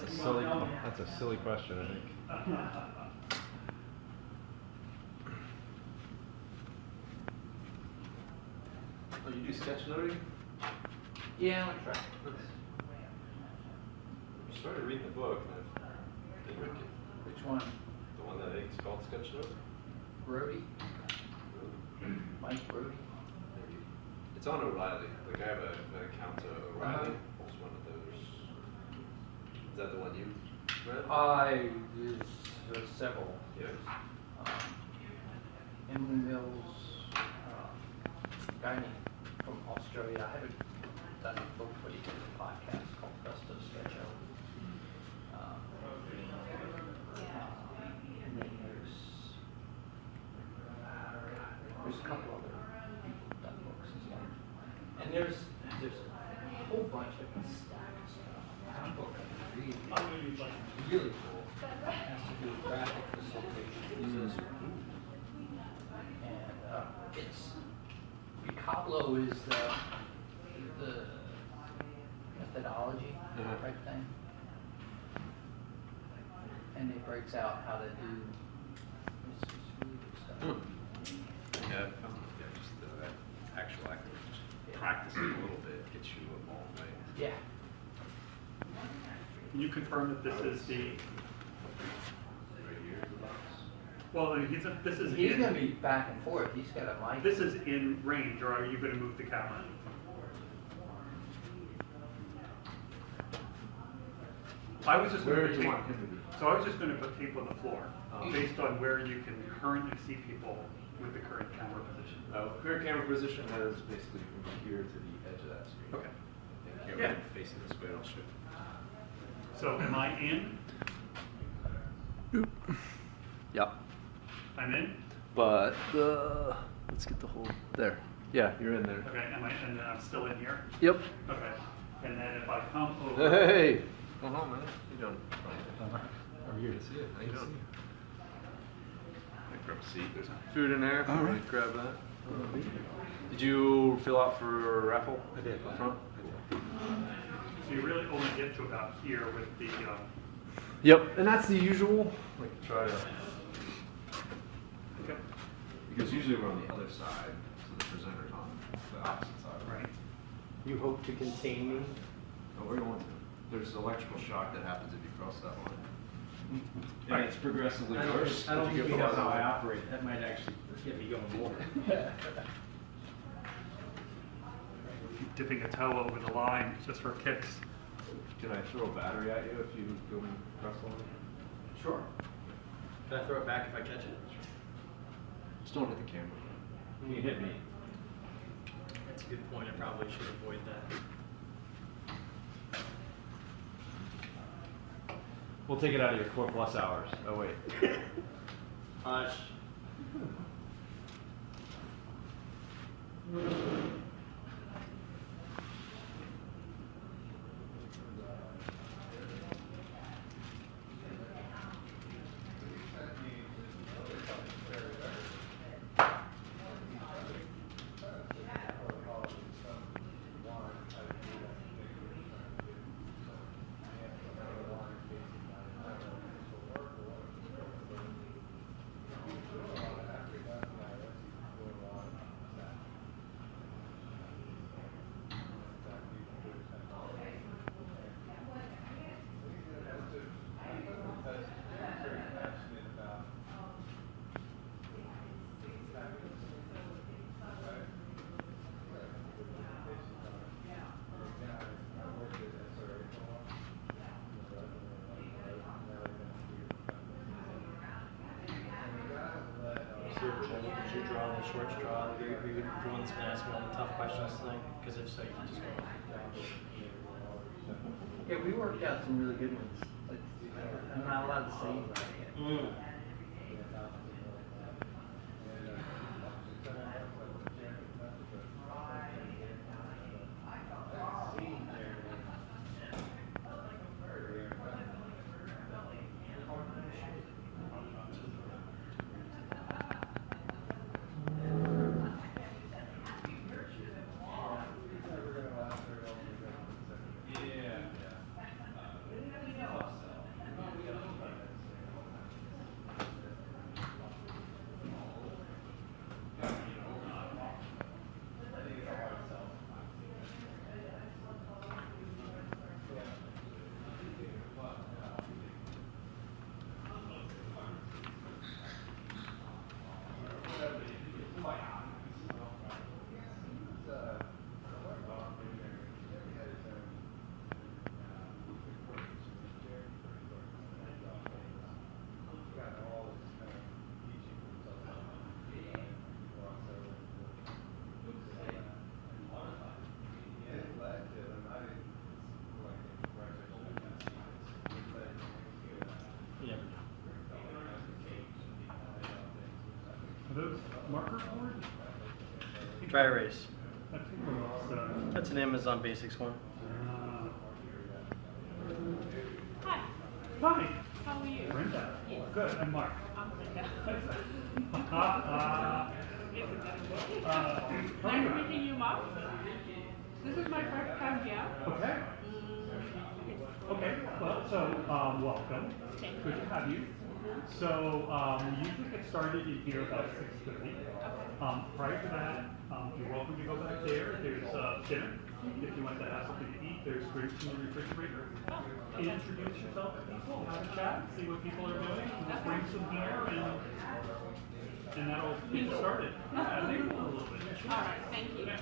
That's a silly question, I think. Oh, you do sketchnoting? Yeah, I'll try. I started reading the book and I didn't like it. Which one? The one that I think is called Sketchnote. Brody? Mike Brody? Maybe. It's on O'Reilly. Like I have an account to O'Reilly. It's one of those. Is that the one you read? There's several. Yeah. Emily Mills, guy from Australia. I haven't done a book, but he did a podcast called Presto Sketcho. And then there's a couple other people who've done books and stuff. And there's a whole bunch of stacks. One book I read really cool. It has to do with graphic facilitation. And it's Picablo is the methodology type thing, and it breaks out how to do. It's really good stuff. Yeah, just the actual act of just practicing a little bit gets you a long way. Yeah. Can you confirm that this is the? Right here, the box. Well, this is He's in. going to be back and forth. He's got a mic. This is in range, or are you going to move the camera? I was just Where going do to you tape. want him to be? So I was just going to put tape on the floor, based on where you can currently see people with the current camera position. Current camera position is basically from here to the edge of that screen. Okay. And camera Yeah. facing this way, I'll shift. So am I in? Yep. I'm in. But let's get the whole there. Yeah, you're in there. Okay. Am I? And then I'm still in here. Yep. Okay. And then if I come over. Hey. Hold on, man. How you doing? I'm here to see it. How you doing? Grab a seat. There's food in there. If you want to grab that. Did you fill out for a raffle? I did. Up front? So you really only get to about here with the. Yep, and that's the usual. Like try to. Okay. Because usually we're on the other side, so the presenter's on the opposite side. Right. You hope to contain me? Oh, we're going to. There's electrical shock that happens if you cross that line. And Right. it's progressively I worse. don't if think you you get know farther how I away. operate. That might actually get me going more. Dipping a toe over the line just for kicks. Can I throw a battery at you if you go across the line? Sure. Can I throw it back if I catch it? Just don't hit the camera. You can hit me. That's a good point. I probably should avoid that. We'll take it out of your 4+ hours. Oh wait. Hush. Did you draw the short straw? Are you the one that's going to ask me all the tough questions tonight? Because if so, you can just go. Yeah, we worked out some really good ones. Like, I'm not allowed to say anything yet. first word? Dry erase. That's That's an Amazon Basics one. Hi, Hi, how are you? Brenda. Yes. Good, I'm Mark. I'm Linda. Nice meeting you, Mark. This is my first time here. Okay. Okay, well, so, welcome. Thank you. Good to have you. So, we usually get started in here about 6:30. Prior to that, you're welcome to go back there. There's dinner. If you want to have something to eat, there's drinks in the refrigerator. Introduce yourself to people, have a chat, see what people are doing, and bring some beer, and that'll get you started. Yeah, maybe a little bit. All right, thank you. Yes.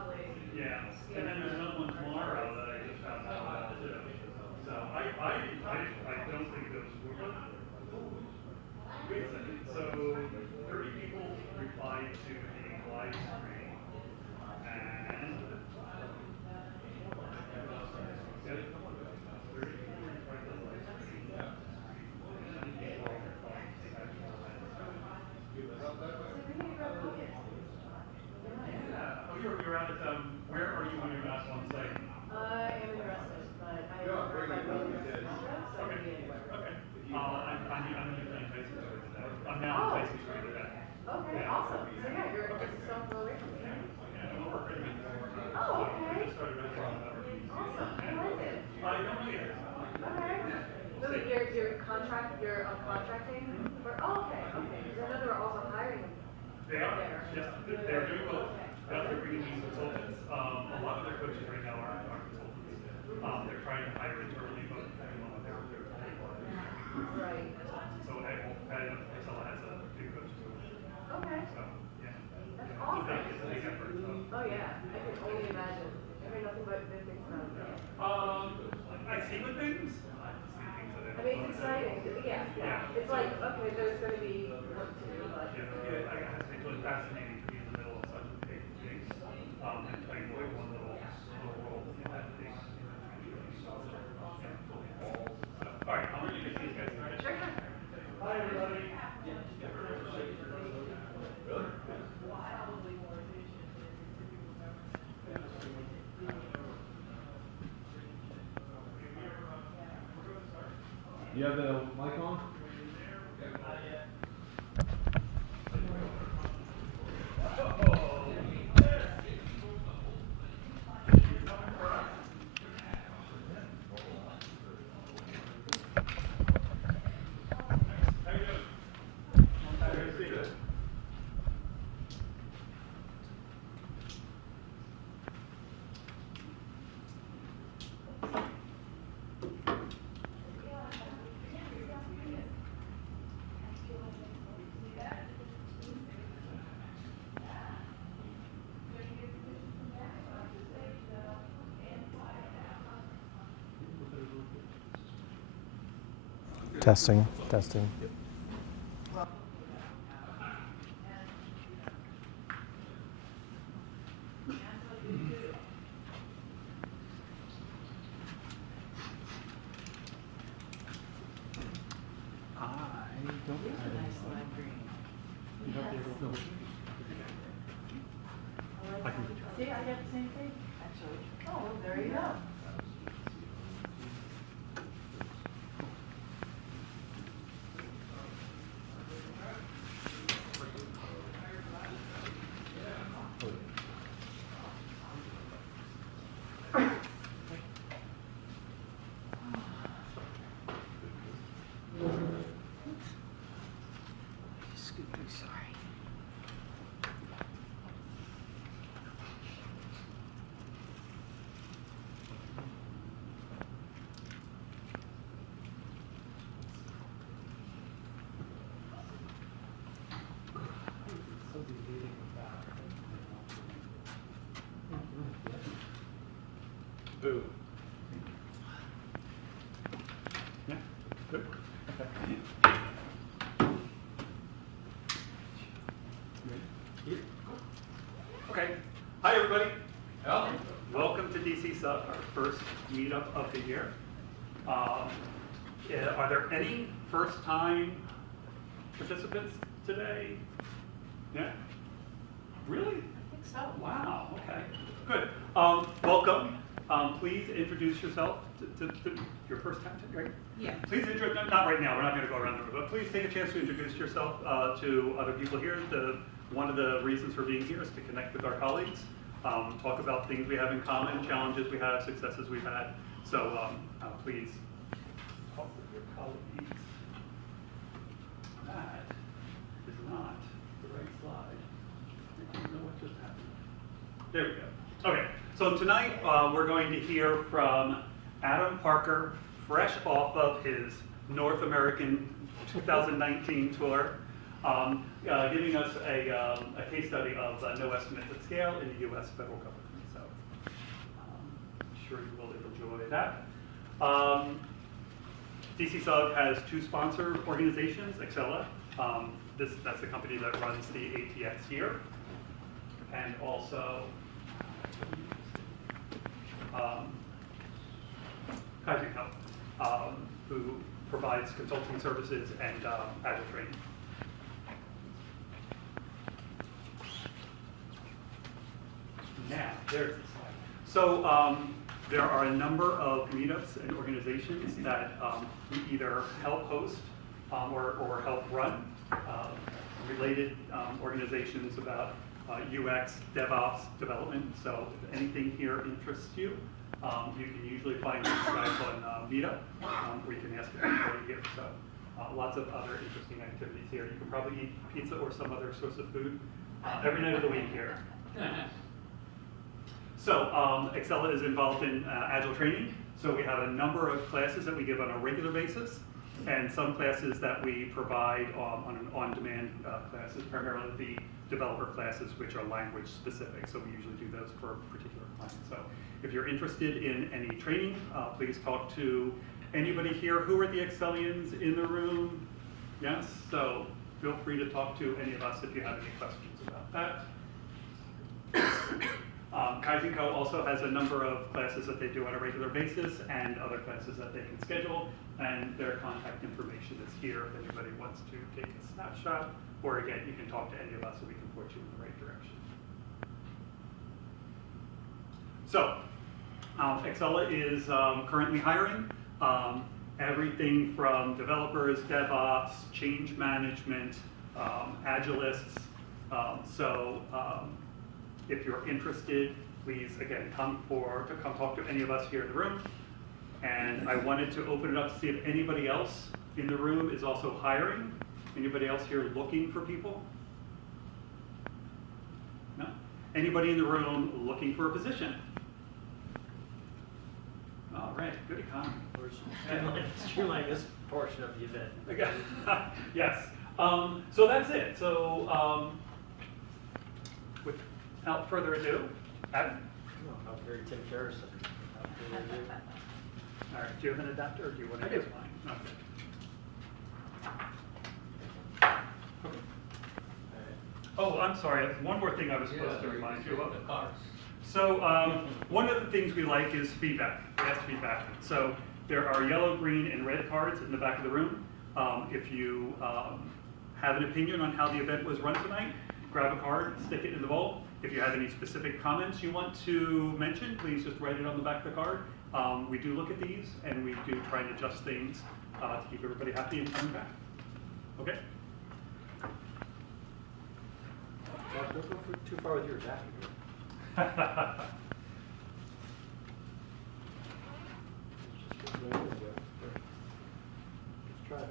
probably. Yeah, and then there's another one tomorrow that I just found out about too. So I don't think those were. Wait a second, so 30 people replied to the live stream, and yeah, 30 people replied to the live stream, and 10 people replied to the actual event. Yeah. Oh, you're out at where are you when you're not on site? I am interested, but I am heard by both so I can be anywhere. Okay. I'm usually in Facebook today. I'm now Oh. on Facebook today. Okay, Yeah. awesome. So yeah, you're just so far away from me. Yeah, I'm working. Oh, okay. We just started working on that. Awesome. I like it. I don't either. Okay. So you're contracting for, oh, okay, okay. Because I know they were also hiring They are, there. yes, they're doing both. They're bringing in consultants. A lot of their coaches right now are consultants. They're trying to hire internally, but they're Right. so Priscilla has a few coaches. Okay. So, yeah. That's It's awesome. a big effort, so. Oh yeah, I can only imagine. I heard nothing but good things about it. I see good things. I see things that I mean, it's exciting. Yeah, yeah. It's like, okay, there's going to be work to do, but. Yeah, I have to say, it's really fascinating to be in the middle of such a big thing, and playing like one little role in that big. All right, I'm ready to get these guys started. Sure. Hi, everybody. You have the mic on? Testing, testing. See, I got the same thing, actually. Oh, well, there you go. Boo. Yeah, good. Okay. Hi, everybody. Welcome to DC Sub, our first meetup of the year. Are there any first-time participants today? Yeah? Really? I think so. Wow, okay, good. Welcome. Please introduce yourself to your first time, right? Yeah. Please not right now, we're not going to go around the room, but please take a chance to introduce yourself to other people here. One of the reasons for being here is to connect with our colleagues, talk about things we have in common, challenges we have, successes we've had. So please talk with your colleagues. That is not the right slide. I don't know what just happened. There we go. Okay, so tonight we're going to hear from Adam Parker, fresh off of his North American 2019 tour. giving us a case study of no estimates at scale in the U.S. federal government. So I'm sure you will enjoy that. DC Sug has two sponsor organizations, Excella. That's the company that runs the ATX here. And also Kaizen, who provides consulting services and agile training. Now, there's the slide. So there are a number of meetups and organizations that we either help host or help run, related organizations about UX, DevOps, development. So if anything here interests you, you can usually find these guys on Meetup, where you can ask anybody here. So lots of other interesting activities here. You can probably eat pizza or some other source of food every night of the week here. So Excella is involved in agile training. So we have a number of classes that we give on a regular basis, and some classes that we provide on an on-demand classes, primarily the developer classes, which are language specific. So we usually do those for particular clients. So if you're interested in any training, please talk to anybody here. Who are the Excellians in the room? Yes, so feel free to talk to any of us if you have any questions about that. Kaizen Co. also has a number of classes that they do on a regular basis and other classes that they can schedule, and their contact information is here if anybody wants to take a snapshot, or again, you can talk to any of us so we can point you in the right direction. So, Excella is currently hiring everything from developers, DevOps, change management, agilists. If you're interested, please again come talk to any of us here in the room. And I wanted to open it up to see if anybody else in the room is also hiring. Anybody else here looking for people? No? Anybody in the room looking for a position? All right, good economy. Streamline this portion of the event. Okay. Yes. So that's it. So without further ado, Adam? Oh, how very Tim Ferriss. All right, do you have an adapter or do you want to use mine? Okay. Oh, I'm sorry. One more thing I was supposed to remind you of. So one of the things we like is feedback. We ask feedback. So there are yellow, green, and red cards in the back of the room. If you have an opinion on how the event was run tonight, grab a card, stick it in the bowl. If you have any specific comments you want to mention, please just write it on the back of the card. We do look at these, and we do try and adjust things to keep everybody happy and coming back. Okay? Don't go too far with your adapter. Let's try it.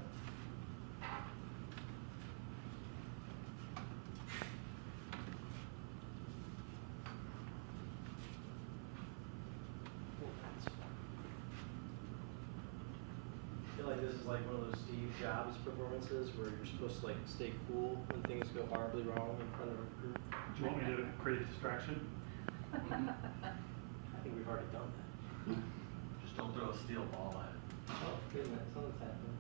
I feel like this is like one of those Steve Jobs performances where you're supposed to like stay cool when things go horribly wrong in front of a group. Do you want me to create a distraction? I think we've already done that. Just don't throw a steel ball at it. Oh, goodness, something's happening.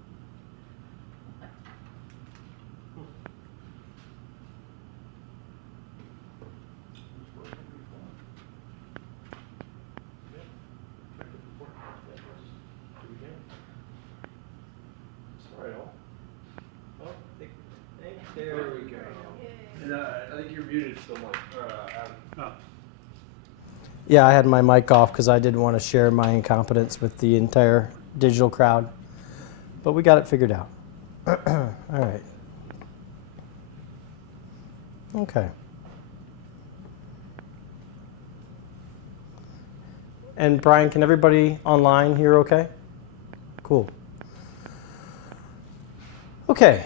Sorry, all. Oh, thanks, there. There we go. And I think you're muted still, Mike. Adam. Oh. Yeah, I had my mic off because I didn't want to share my incompetence with the entire digital crowd. But we got it figured out. All right. Okay. And Brian, can everybody online hear okay? Cool. Okay.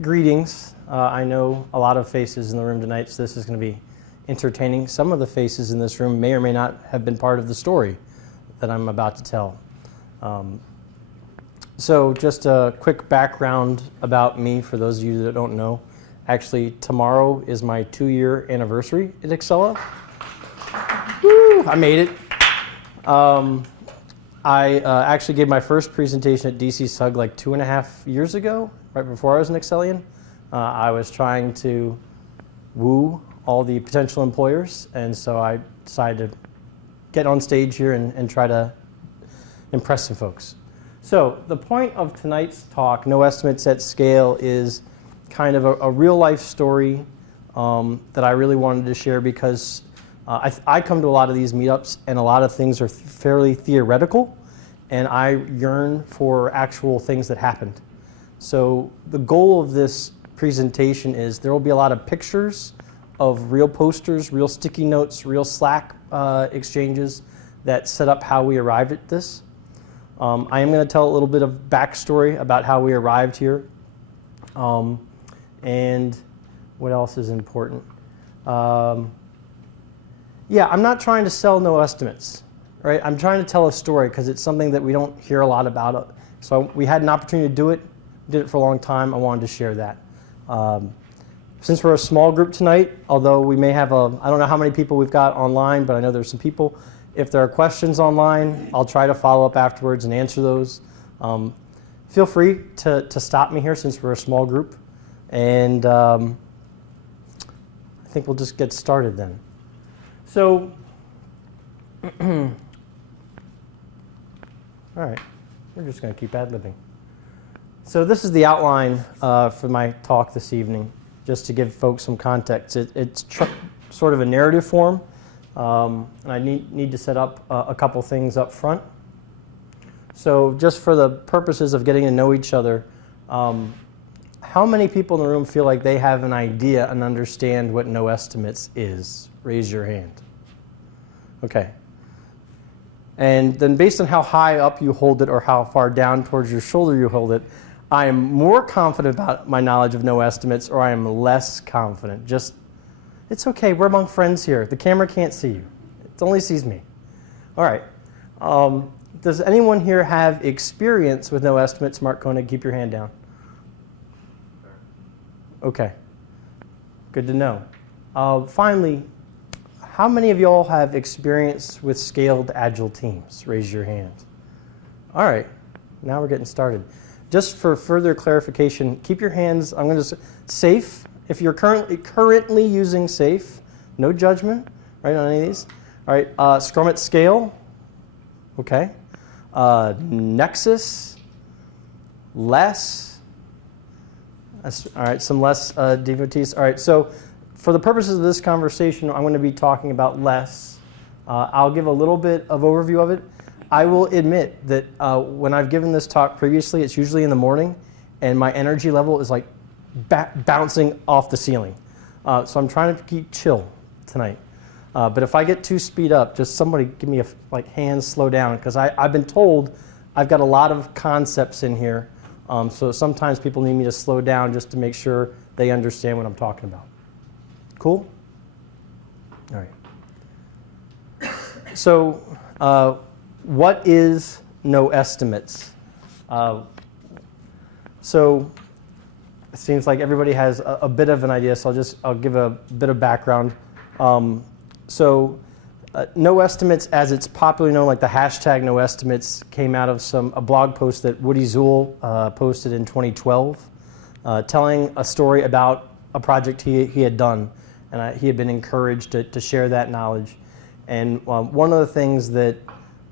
Greetings. I know a lot of faces in the room tonight, so this is going to be entertaining. Some of the faces in this room may or may not have been part of the story that I'm about to tell. So just a quick background about me for those of you that don't know. Actually, tomorrow is my 2-year anniversary at Excella. Woo, I made it. I actually gave my first presentation at DC SUG like 2.5 years ago, right before I was an Excellian. I was trying to woo all the potential employers, and so I decided to get on stage here and try to impress some folks. So the point of tonight's talk, No Estimates at Scale, is kind of a real life story that I really wanted to share because I come to a lot of these meetups and a lot of things are fairly theoretical, and I yearn for actual things that happened. So the goal of this presentation is there will be a lot of pictures of real posters, real sticky notes, real Slack exchanges that set up how we arrived at this. I am going to tell a little bit of backstory about how we arrived here. And what else is important? Yeah, I'm not trying to sell No Estimates, right? I'm trying to tell a story because it's something that we don't hear a lot about. So we had an opportunity to do it, did it for a long time. I wanted to share that. Since we're a small group tonight, although we may have I don't know how many people we've got online, but I know there's some people. If there are questions online, I'll try to follow up afterwards and answer those. Feel free to stop me here since we're a small group. And I think we'll just get started then. So, all right, we're just going to keep ad-libbing. So this is the outline for my talk this evening, just to give folks some context. It's sort of a narrative form, and I need to set up a couple things up front. So just for the purposes of getting to know each other, how many people in the room feel like they have an idea and understand what No Estimates is? Raise your hand. Okay. And then based on how high up you hold it or how far down towards your shoulder you hold it, I am more confident about my knowledge of No Estimates, or I am less confident. It's okay, we're among friends here. The camera can't see you. It only sees me. All right. Does anyone here have experience with No Estimates? Mark Koenig, keep your hand down. Okay. Good to know. Finally, how many of y'all have experience with scaled agile teams? Raise your hand. All right. Now we're getting started. Just for further clarification, keep your hands, I'm going to say, safe. If you're currently using safe, no judgment, right, on any of these. All right, Scrum at scale, okay. Nexus, less. All right, some less devotees. All right, so for the purposes of this conversation, I'm going to be talking about less. I'll give a little bit of overview of it. I will admit that when I've given this talk previously, it's usually in the morning, and my energy level is like bouncing off the ceiling. So I'm trying to keep chill tonight. But if I get too speed up, just somebody give me a hands slow down, because I've been told I've got a lot of concepts in here. So sometimes people need me to slow down just to make sure they understand what I'm talking about. Cool? All right. So what is No Estimates? So it seems like everybody has a bit of an idea, so I'll give a bit of background. No Estimates, as it's popularly known, like the hashtag No Estimates, came out of a blog post that Woody Zuhl posted in 2012, telling a story about a project he had done, and he had been encouraged to share that knowledge. And one of the things that,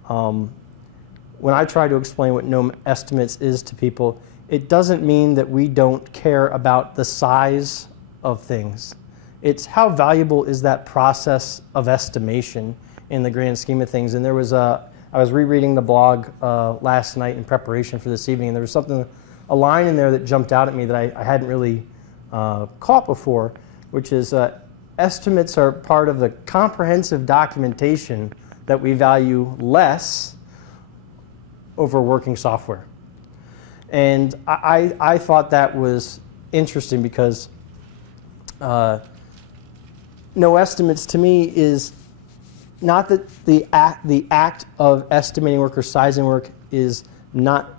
when I try to explain what No Estimates is to people, it doesn't mean that we don't care about the size of things. It's how valuable is that process of estimation in the grand scheme of things. And there was I was rereading the blog last night in preparation for this evening, and there was a line in there that jumped out at me that I hadn't really caught before, which is estimates are part of the comprehensive documentation that we value less over working software. And I thought that was interesting because No Estimates to me is not that the act of estimating work or sizing work is not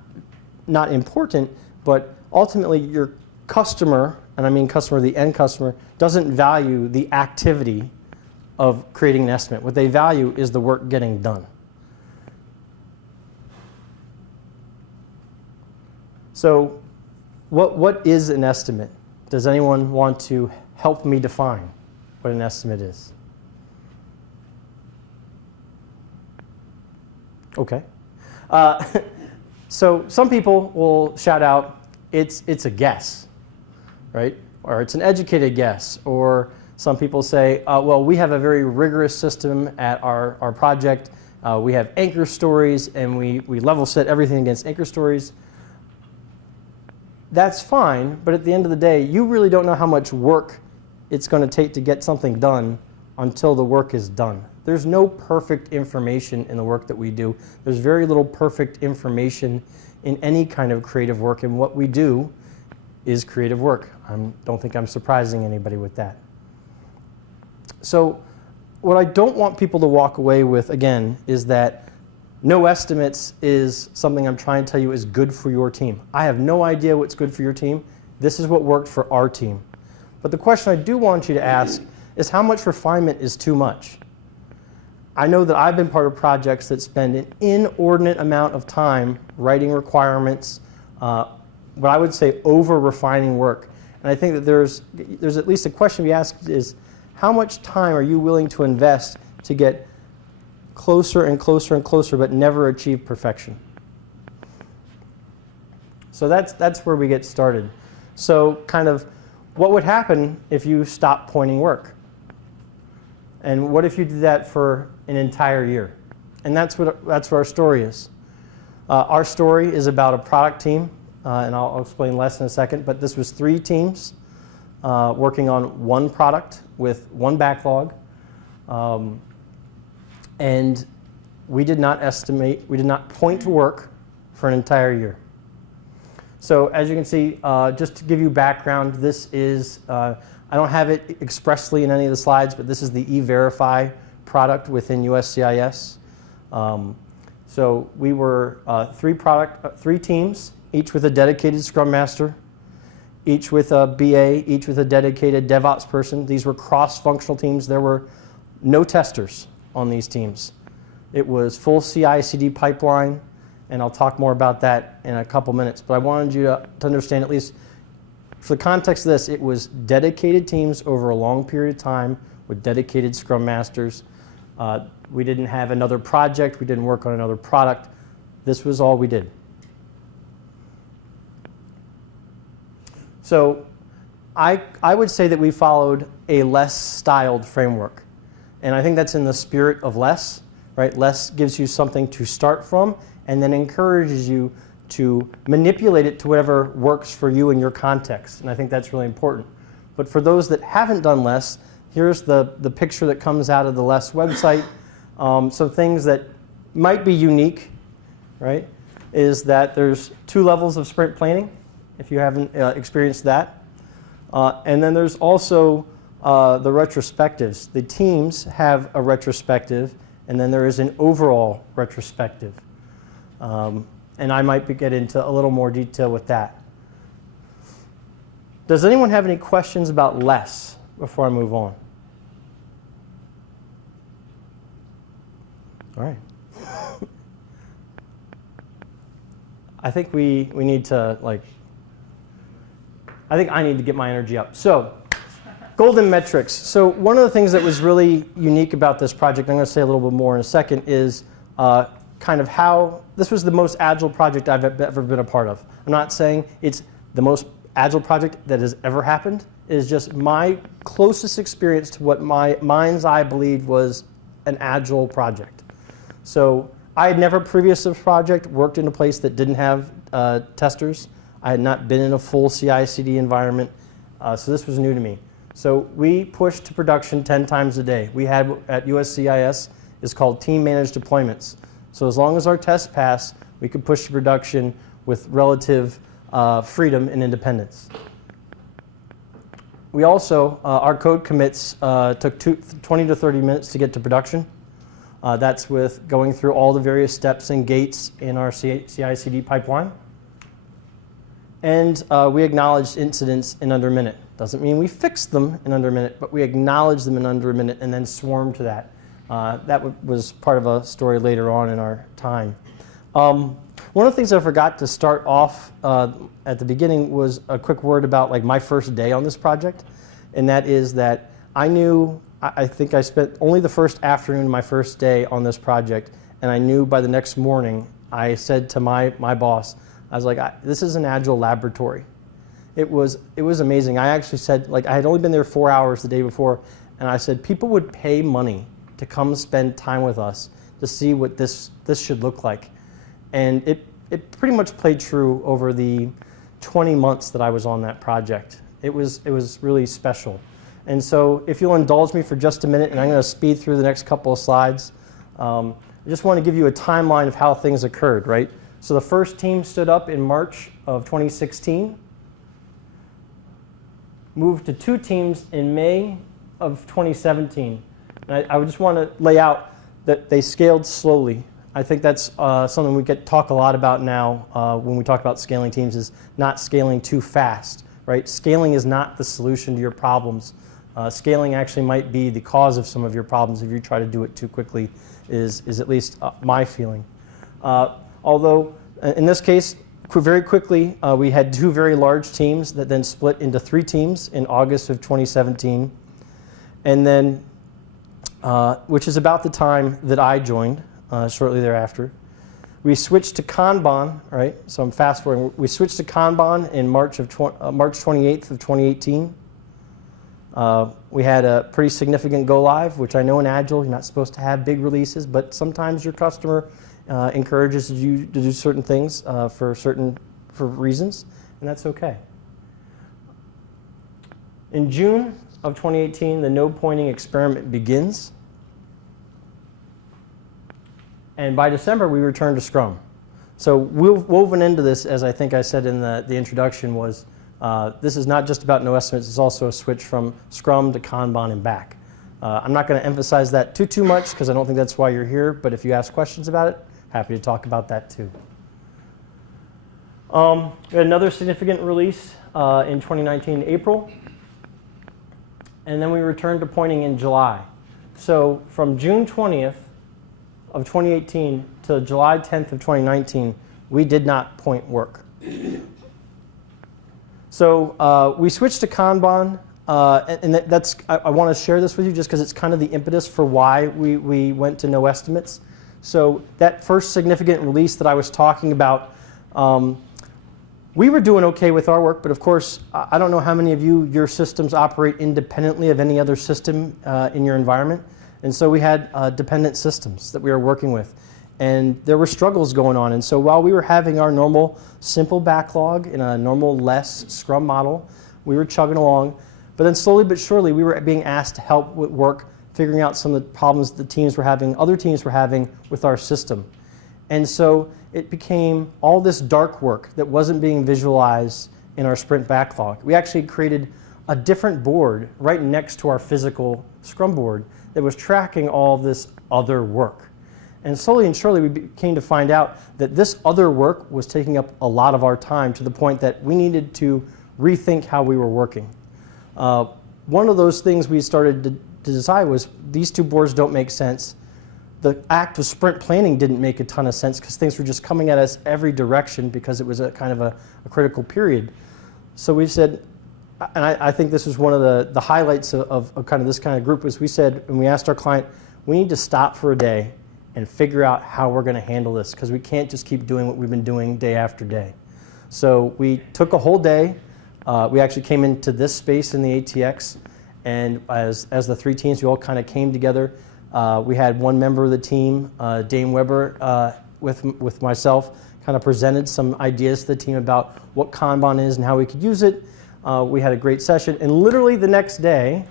important, but ultimately your customer and I mean customer, the end customer, doesn't value the activity of creating an estimate. What they value is the work getting done. So what is an estimate? Does anyone want to help me define what an estimate is? Okay. So some people will shout out, it's a guess, right? Or it's an educated guess. Or some people say, well, we have a very rigorous system at our project. We have anchor stories, and we level set everything against anchor stories. That's fine, but at the end of the day, you really don't know how much work it's going to take to get something done until the work is done. There's no perfect information in the work that we do. There's very little perfect information in any kind of creative work, and what we do is creative work. I don't think I'm surprising anybody with that. So what I don't want people to walk away with, again, is that NoEstimates is something I'm trying to tell you is good for your team. I have no idea what's good for your team. This is what worked for our team. But the question I do want you to ask is how much refinement is too much? I know that I've been part of projects that spend an inordinate amount of time writing requirements, what I would say over-refining work. And I think that there's at least a question to be asked is, how much time are you willing to invest to get closer and closer and closer, but never achieve perfection? So that's where we get started. So kind of what would happen if you stopped pointing work? And what if you did that for an entire year? And that's what our story is. Our story is about a product team, and I'll explain less in a second, but this was 3 teams working on one product with one backlog. And we did not estimate, we did not point to work for an entire year. So as you can see, just to give you background, this is, I don't have it expressly in any of the slides, but this is the E-Verify product within USCIS. So we were 3 teams, each with a dedicated Scrum Master, each with a BA, each with a dedicated DevOps person. These were cross-functional teams. There were no testers on these teams. It was full CI/CD pipeline, and I'll talk more about that in a couple minutes. But I wanted you to understand, at least for the context of this, it was dedicated teams over a long period of time with dedicated Scrum Masters. We didn't have another project. We didn't work on another product. This was all we did. So I would say that we followed a less styled framework. And I think that's in the spirit of less, right? Less gives you something to start from and then encourages you to manipulate it to whatever works for you in your context. And I think that's really important. But for those that haven't done less, here's the picture that comes out of the less website. Some things that might be unique, right, is that there's 2 levels of sprint planning, if you haven't experienced that. And then there's also the retrospectives. The teams have a retrospective, and then there is an overall retrospective. And I might get into a little more detail with that. Does anyone have any questions about less before I move on? All right. I think we need to, I think I need to get my energy up. So, golden metrics. So one of the things that was really unique about this project, I'm going to say a little bit more in a second, is kind of how this was the most agile project I've ever been a part of. I'm not saying it's the most agile project that has ever happened. It is just my closest experience to what my mind's eye believed was an agile project. So I had never previous to this project worked in a place that didn't have testers. I had not been in a full CI/CD environment, so this was new to me. So we pushed to production 10 times a day. We had at USCIS is called team managed deployments. So as long as our tests pass, we could push to production with relative freedom and independence. We also, our code commits took 20 to 30 minutes to get to production. That's with going through all the various steps and gates in our CI/CD pipeline. And we acknowledged incidents in under a minute. Doesn't mean we fixed them in under a minute, but we acknowledged them in under a minute and then swarmed to that. That was part of a story later on in our time. One of the things I forgot to start off at the beginning was a quick word about like my first day on this project. And that is that I think I spent only the first afternoon of my first day on this project, and I knew by the next morning, I said to my boss, I was like, this is an agile laboratory. It was amazing. I actually said, like, I had only been there 4 hours the day before, and I said, people would pay money to come spend time with us to see what this should look like. And it pretty much played true over the 20 months that I was on that project. It was really special. And so if you'll indulge me for just a minute, and I'm going to speed through the next couple of slides, I just want to give you a timeline of how things occurred, right? So the first team stood up in March of 2016, moved to 2 teams in May of 2017. And I would just want to lay out that they scaled slowly. I think that's something we talk a lot about now when we talk about scaling teams, is not scaling too fast, right? Scaling is not the solution to your problems. Scaling actually might be the cause of some of your problems if you try to do it too quickly, is at least my feeling. Although in this case, very quickly, we had 2 very large teams that then split into 3 teams in August of 2017. And then, which is about the time that I joined, shortly thereafter. We switched to Kanban, right? So I'm fast forwarding. We switched to Kanban in March 28th of 2018. We had a pretty significant go live, which I know in Agile, you're not supposed to have big releases, but sometimes your customer encourages you to do certain things for reasons, and that's okay. In June of 2018, the no pointing experiment begins. And by December, we returned to Scrum. So woven into this, as I think I said in the introduction, was this is not just about NoEstimates, it's also a switch from Scrum to Kanban and back. I'm not going to emphasize that too much because I don't think that's why you're here, but if you ask questions about it, happy to talk about that too. We had another significant release in 2019, April, and then we returned to pointing in July. So from June 20th of 2018 to July 10th of 2019, we did not point work. So we switched to Kanban, and I want to share this with you just because it's kind of the impetus for why we went to NoEstimates. So that first significant release that I was talking about, we were doing okay with our work, but of course, I don't know how many of your systems operate independently of any other system in your environment. And so we had dependent systems that we were working with. And there were struggles going on. And so while we were having our normal simple backlog in a normal less Scrum model, we were chugging along. But then slowly but surely, we were being asked to help with work, figuring out some of the problems the teams were having, other teams were having with our system. And so it became all this dark work that wasn't being visualized in our sprint backlog. We actually created a different board right next to our physical Scrum board that was tracking all this other work. And slowly and surely, we came to find out that this other work was taking up a lot of our time to the point that we needed to rethink how we were working. One of those things we started to decide was these 2 boards don't make sense. The act of sprint planning didn't make a ton of sense because things were just coming at us every direction because it was a kind of a critical period. So we said, and I think this was one of the highlights of kind of this kind of group, was we said, and we asked our client, we need to stop for a day and figure out how we're going to handle this because we can't just keep doing what we've been doing day after day. So we took a whole day. We actually came into this space in the ATX, and as the 3 teams, we all kind of came together. We had one member of the team, Dane Weber, with myself, kind of presented some ideas to the team about what Kanban is and how we could use it. We had a great session, and literally the next day,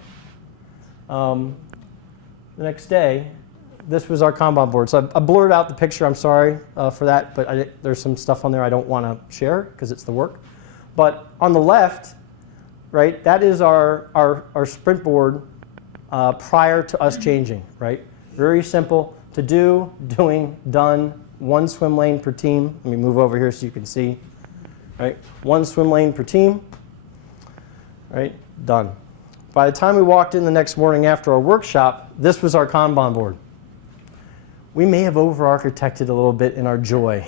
this was our Kanban board. So I blurred out the picture, I'm sorry for that, but there's some stuff on there I don't want to share because it's the work. But on the left, right, that is our sprint board prior to us changing, right? Very simple, to do, doing, done, 1 swim lane per team. Let me move over here so you can see. right? 1 swim lane per team, right? Done. By the time we walked in the next morning after our workshop, this was our Kanban board. We may have over-architected a little bit in our joy,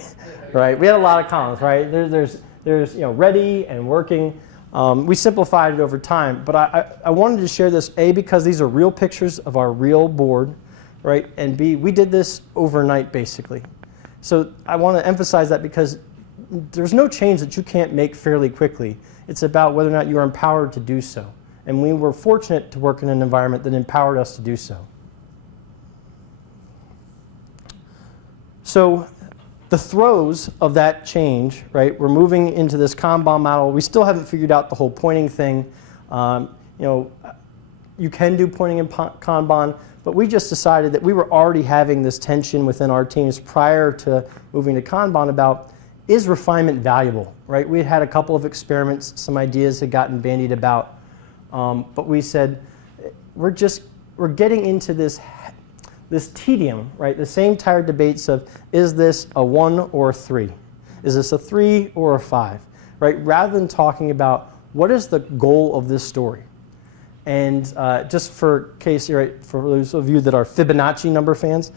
right? We had a lot of columns, right? There's ready and working. We simplified it over time, but I wanted to share this, A, because these are real pictures of our real board, right? And B, we did this overnight, basically. So I want to emphasize that because there's no change that you can't make fairly quickly. It's about whether or not you are empowered to do so. And we were fortunate to work in an environment that empowered us to do so. So the throes of that change, right? We're moving into this Kanban model. We still haven't figured out the whole pointing thing. You can do pointing in Kanban, but we just decided that we were already having this tension within our teams prior to moving to Kanban about, is refinement valuable, right? We had a couple of experiments, some ideas had gotten bandied about, but we said, we're getting into this tedium, right? The same tired debates of, is this a 1 or a 3? Is this a 3 or a 5, right? Rather than talking about, what is the goal of this story? And just for case, right, for those of you that are Fibonacci number fans,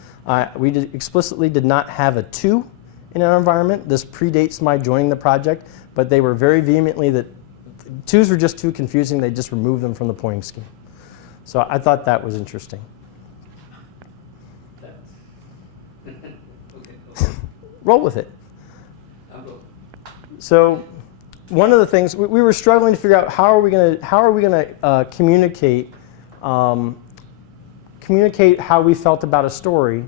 we explicitly did not have a 2 in our environment. This predates my joining the project, but they were very vehemently that 2s were just too confusing. They just removed them from the pointing scheme. So I thought that was interesting. Roll with it. So one of the things we were struggling to figure out, how are we going to communicate how we felt about a story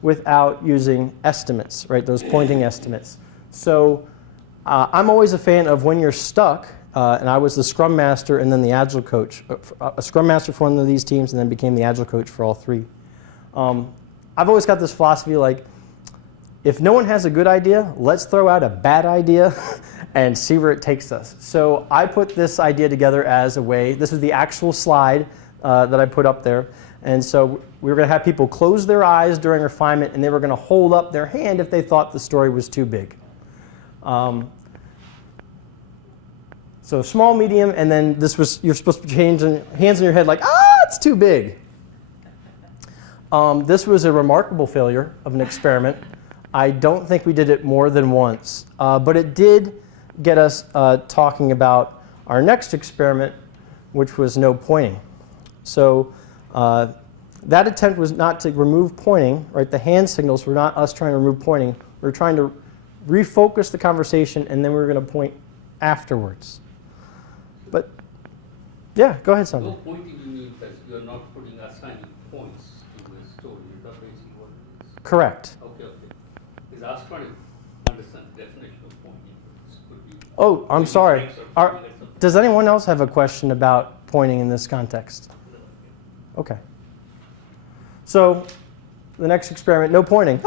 without using estimates, right? Those pointing estimates. So I'm always a fan of when you're stuck, and I was the Scrum Master and then the Agile Coach, a Scrum Master for one of these teams, and then became the Agile Coach for all 3. I've always got this philosophy like, if no one has a good idea, let's throw out a bad idea and see where it takes us. So I put this idea together as a way, this is the actual slide that I put up there. And so we were going to have people close their eyes during refinement, and they were going to hold up their hand if they thought the story was too big. So small, medium, and then this was, you're supposed to be changing hands in your head like, it's too big. This was a remarkable failure of an experiment. I don't think we did it more than once, but it did get us talking about our next experiment, which was no pointing. So that attempt was not to remove pointing, right? The hand signals were not us trying to remove pointing. We were trying to refocus the conversation, and then we were going to point afterwards. But yeah, go ahead, Sandra. No pointing you mean that you're not assigning points to the story. Is that basically what it is? Correct. Okay. Because I was trying to understand the definition of pointing. This could be. Oh, I'm sorry. Does anyone else have a question about pointing in this context? Okay. So the next experiment, no pointing.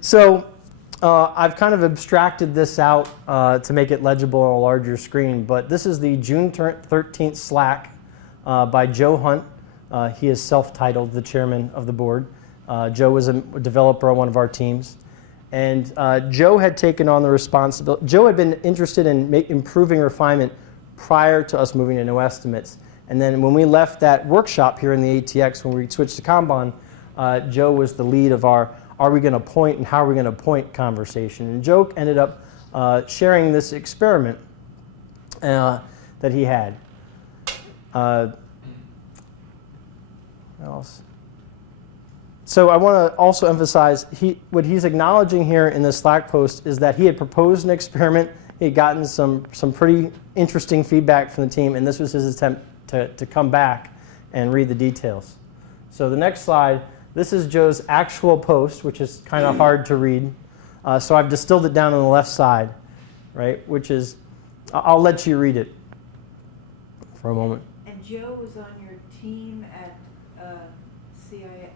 So I've kind of abstracted this out to make it legible on a larger screen, but this is the June 13th Slack by Joe Hunt. He is self-titled, the chairman of the board. Joe was a developer on one of our teams. And Joe had taken on the responsibility. Joe had been interested in improving refinement prior to us moving to NoEstimates. And then when we left that workshop here in the ATX, when we switched to Kanban, Joe was the lead of our are we going to point and how are we going to point conversation. And Joe ended up sharing this experiment that he had. What else? So I want to also emphasize, what he's acknowledging here in this Slack post is that he had proposed an experiment. He had gotten some pretty interesting feedback from the team, and this was his attempt to come back and read the details. So the next slide, this is Joe's actual post, which is kind of hard to read. So I've distilled it down on the left side, right, which is, I'll let you read it for a moment. And Joe was on your team at CIA?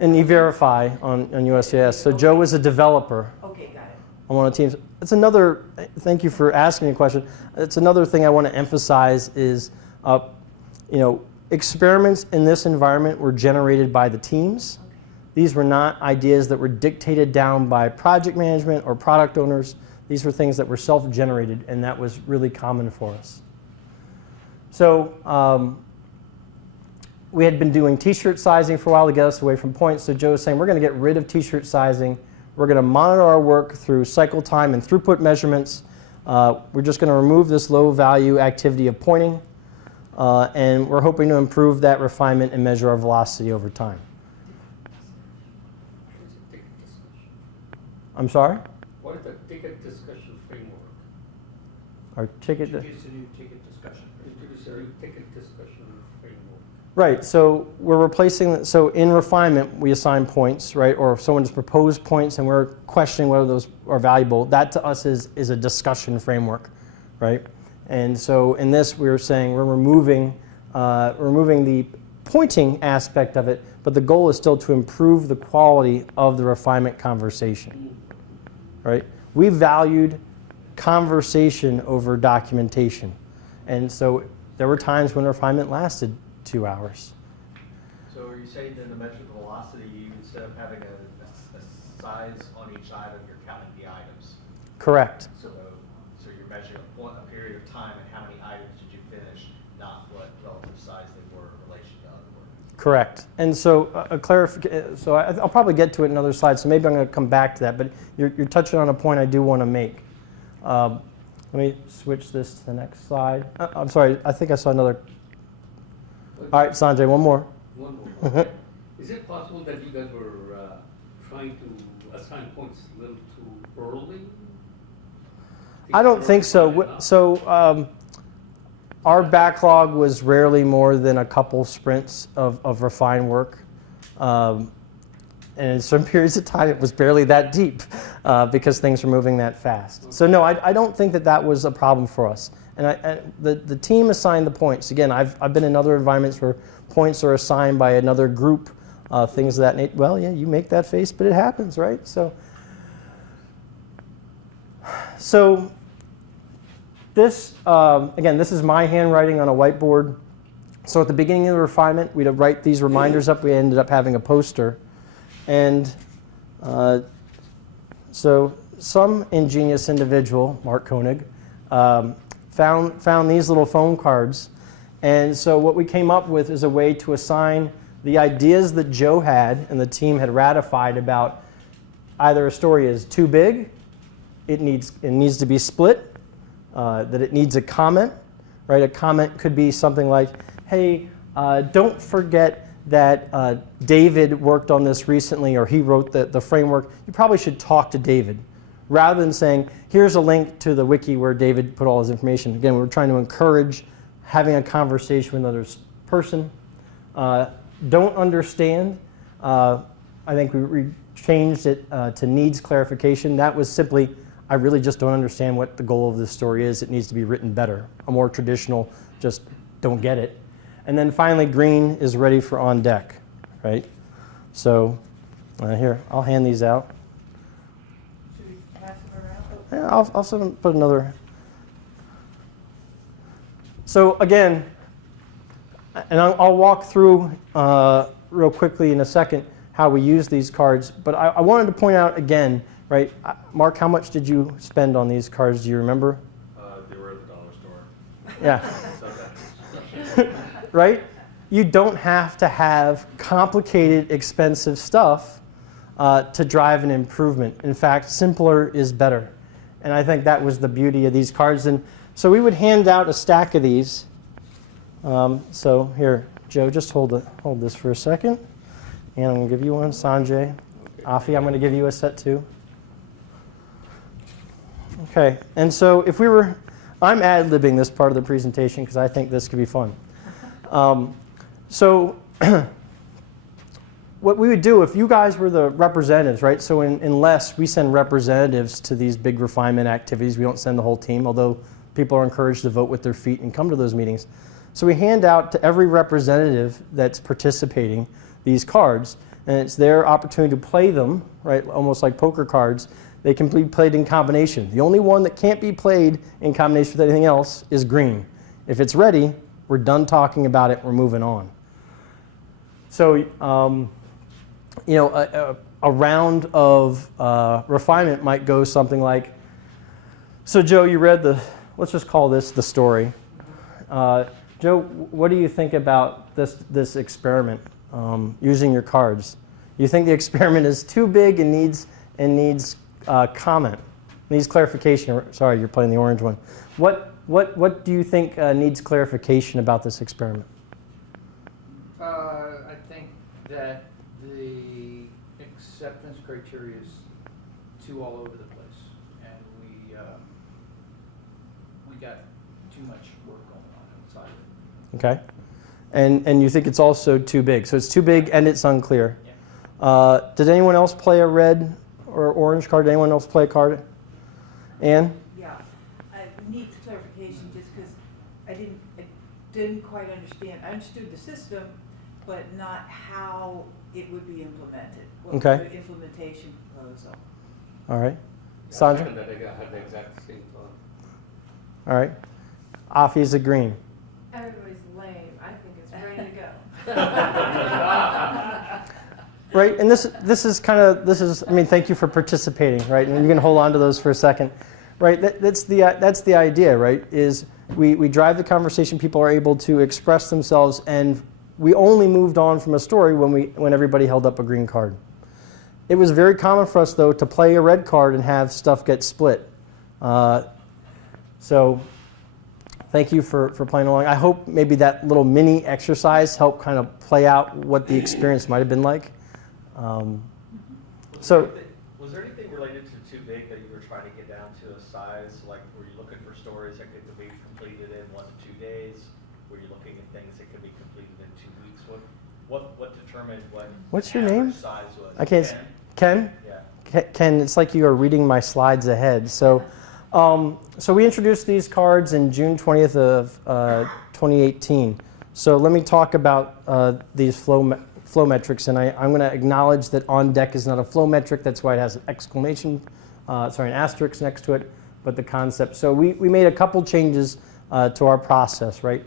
And E-Verify on USCIS. So Joe was a developer. Okay, got it. On one of the teams. It's another, thank you for asking a question. It's another thing I want to emphasize is, experiments in this environment were generated by the teams. Okay. These were not ideas that were dictated down by project management or product owners. These were things that were self-generated, and that was really common for us. So we had been doing t-shirt sizing for a while to get us away from points. So Joe was saying, we're going to get rid of t-shirt sizing. We're going to monitor our work through cycle time and throughput measurements. We're just going to remove this low-value activity of pointing. And we're hoping to improve that refinement and measure our velocity over time. I'm sorry? What is the ticket discussion framework? Our ticket. Introduce a new ticket discussion. Introduce a new ticket discussion framework. Right. So we're replacing. So in refinement, we assign points, right? Or if someone has proposed points and we're questioning whether those are valuable, that to us is a discussion framework, right? And so in this, we're saying we're removing the pointing aspect of it, but the goal is still to improve the quality of the refinement conversation, right? We valued conversation over documentation. And so there were times when refinement lasted 2 hours. So are you saying then to measure the velocity, instead of having a size on each item, you're counting the items? Correct. So you're measuring a period of time and how many items did you finish, not what relative size they were in relation to other work. Correct. And so a clarification. So I'll probably get to it in another slide. So maybe I'm going to come back to that. But you're touching on a point I do want to make. Let me switch this to the next slide. I'm sorry. I think I saw another. All right, Sanjay, one more. One more. Is it possible that you guys were trying to assign points a little too early? I don't think so. So our backlog was rarely more than a couple sprints of refined work. And in some periods of time, it was barely that deep because things were moving that fast. So no, I don't think that was a problem for us. And the team assigned the points. Again, I've been in other environments where points are assigned by another group, things of that nature. Well, yeah, you make that face, but it happens, right? So this, again, this is my handwriting on a whiteboard. So at the beginning of the refinement, we'd write these reminders up. We ended up having a poster. And so some ingenious individual, Mark Koenig, found these little phone cards. And so what we came up with is a way to assign the ideas that Joe had and the team had ratified about either a story is too big, it needs to be split, that it needs a comment, right? A comment could be something like, hey, don't forget that David worked on this recently, or he wrote the framework. You probably should talk to David, rather than saying, here's a link to the wiki where David put all his information. Again, we're trying to encourage having a conversation with another person. Don't understand. I think we changed it to needs clarification. That was simply, I really just don't understand what the goal of this story is. It needs to be written better. A more traditional, just don't get it. And then finally, green is ready for on deck, right? So here, I'll hand these out. Should we pass them around? Yeah, I'll also put another. So again, and I'll walk through real quickly in a second how we use these cards, but I wanted to point out again, right? Mark, how much did you spend on these cards? Do you remember? They were at the dollar store. Yeah. Right? You don't have to have complicated, expensive stuff to drive an improvement. In fact, simpler is better. And I think that was the beauty of these cards. And so we would hand out a stack of these. So here, Joe, just hold this for a second. And I'm going to give you one. Sanjay. Afi, I'm going to give you a set too. Okay. And so if we were, I'm ad-libbing this part of the presentation because I think this could be fun. So what we would do if you guys were the representatives, right? So in LESS, we send representatives to these big refinement activities. We don't send the whole team, although people are encouraged to vote with their feet and come to those meetings. So we hand out to every representative that's participating these cards, and it's their opportunity to play them, right? Almost like poker cards. They can be played in combination. The only one that can't be played in combination with anything else is green. If it's ready, we're done talking about it, we're moving on. So, a round of refinement might go something like, So Joe, you read let's just call this the story. Joe, what do you think about this experiment using your cards? You think the experiment is too big and needs comment, needs clarification? Sorry, you're playing the orange one. What do you think needs clarification about this experiment? I think that the acceptance criteria is too all over the place, and we got too much work going on outside of it. Okay, and you think it's also too big. So it's too big and it's unclear. Yeah. Did anyone else play a red or orange card? Did anyone else play a card? Ann? Yeah, I need clarification just because I didn't quite understand. I understood the system, but not how it would be implemented. What was Okay. the implementation proposal? All right. Yeah, Sandra? second that, I had the exact same thought. All right. Afi's a green. Everybody's lame. I think it's ready to go. Right, and this is, I mean, thank you for participating, right? And you can hold on to those for a second, right? That's the idea, right? Is we drive the conversation, people are able to express themselves, and we only moved on from a story when everybody held up a green card. It was very common for us, though, to play a red card and have stuff get split. So thank you for playing along. I hope maybe that little mini exercise helped kind of play out what the experience might have been like. Was there anything related to too big that you were trying to get down to a size? Like, were you looking for stories that could be completed in 1 to 2 days? Were you looking at things that could be completed in 2 weeks? What determined what What's your average name? size was? I can't. Ken? Yeah. Ken, it's like you are reading my slides ahead. So we introduced these cards in June 20th of 2018. So let me talk about these flow metrics, and I'm going to acknowledge that on deck is not a flow metric. That's why it has an an asterisk next to it, but the concept. So we made a couple changes to our process, right?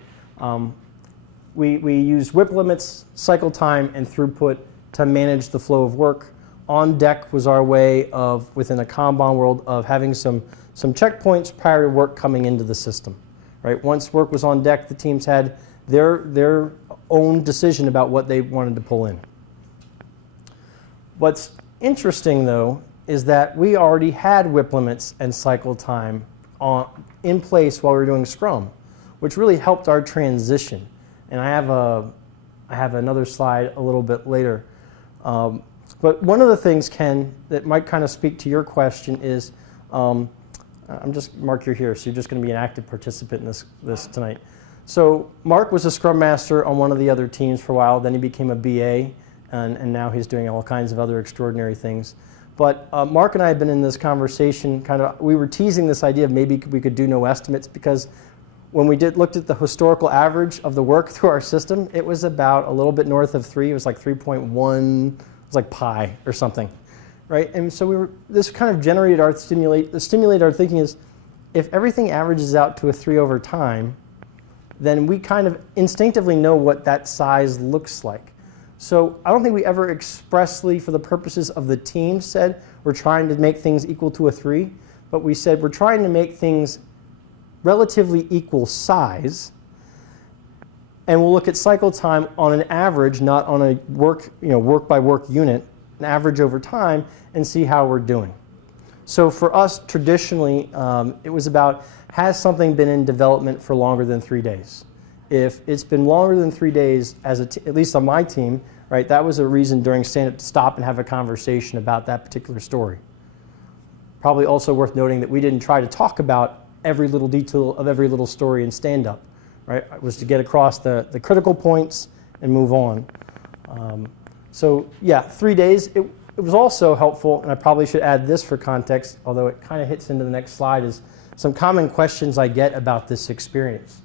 We used WIP limits, cycle time, and throughput to manage the flow of work. On deck was our way of, within a Kanban world, of having some checkpoints prior to work coming into the system, right? Once work was on deck, the teams had their own decision about what they wanted to pull in. What's interesting, though, is that we already had WIP limits and cycle time in place while we were doing Scrum, which really helped our transition. And I have another slide a little bit later. But one of the things, Ken, that might kind of speak to your question is, Mark, you're here, so you're just going to be an active participant in this tonight. So Mark was a Scrum Master on one of the other teams for a while, then he became a BA, and now he's doing all kinds of other extraordinary things. But Mark and I have been in this conversation, we were teasing this idea of maybe we could do NoEstimates, because when we looked at the historical average of the work through our system, it was about a little bit north of 3. It was like 3.1, it was like pi or something, right? And so this kind of stimulated our thinking is, if everything averages out to a 3 over time, then we kind of instinctively know what that size looks like. So I don't think we ever expressly, for the purposes of the team, said we're trying to make things equal to a 3, but we said we're trying to make things relatively equal size, and we'll look at cycle time on an average, not on a work by work unit, an average over time, and see how we're doing. So for us, traditionally, it was about, has something been in development for longer than 3 days? If it's been longer than 3 days, at least on my team, right, that was a reason during stand-up to stop and have a conversation about that particular story. Probably also worth noting that we didn't try to talk about every little detail of every little story in stand-up, right? It was to get across the critical points and move on. So yeah, 3 days. It was also helpful, and I probably should add this for context, although it kind of hits into the next slide, is some common questions I get about this experience.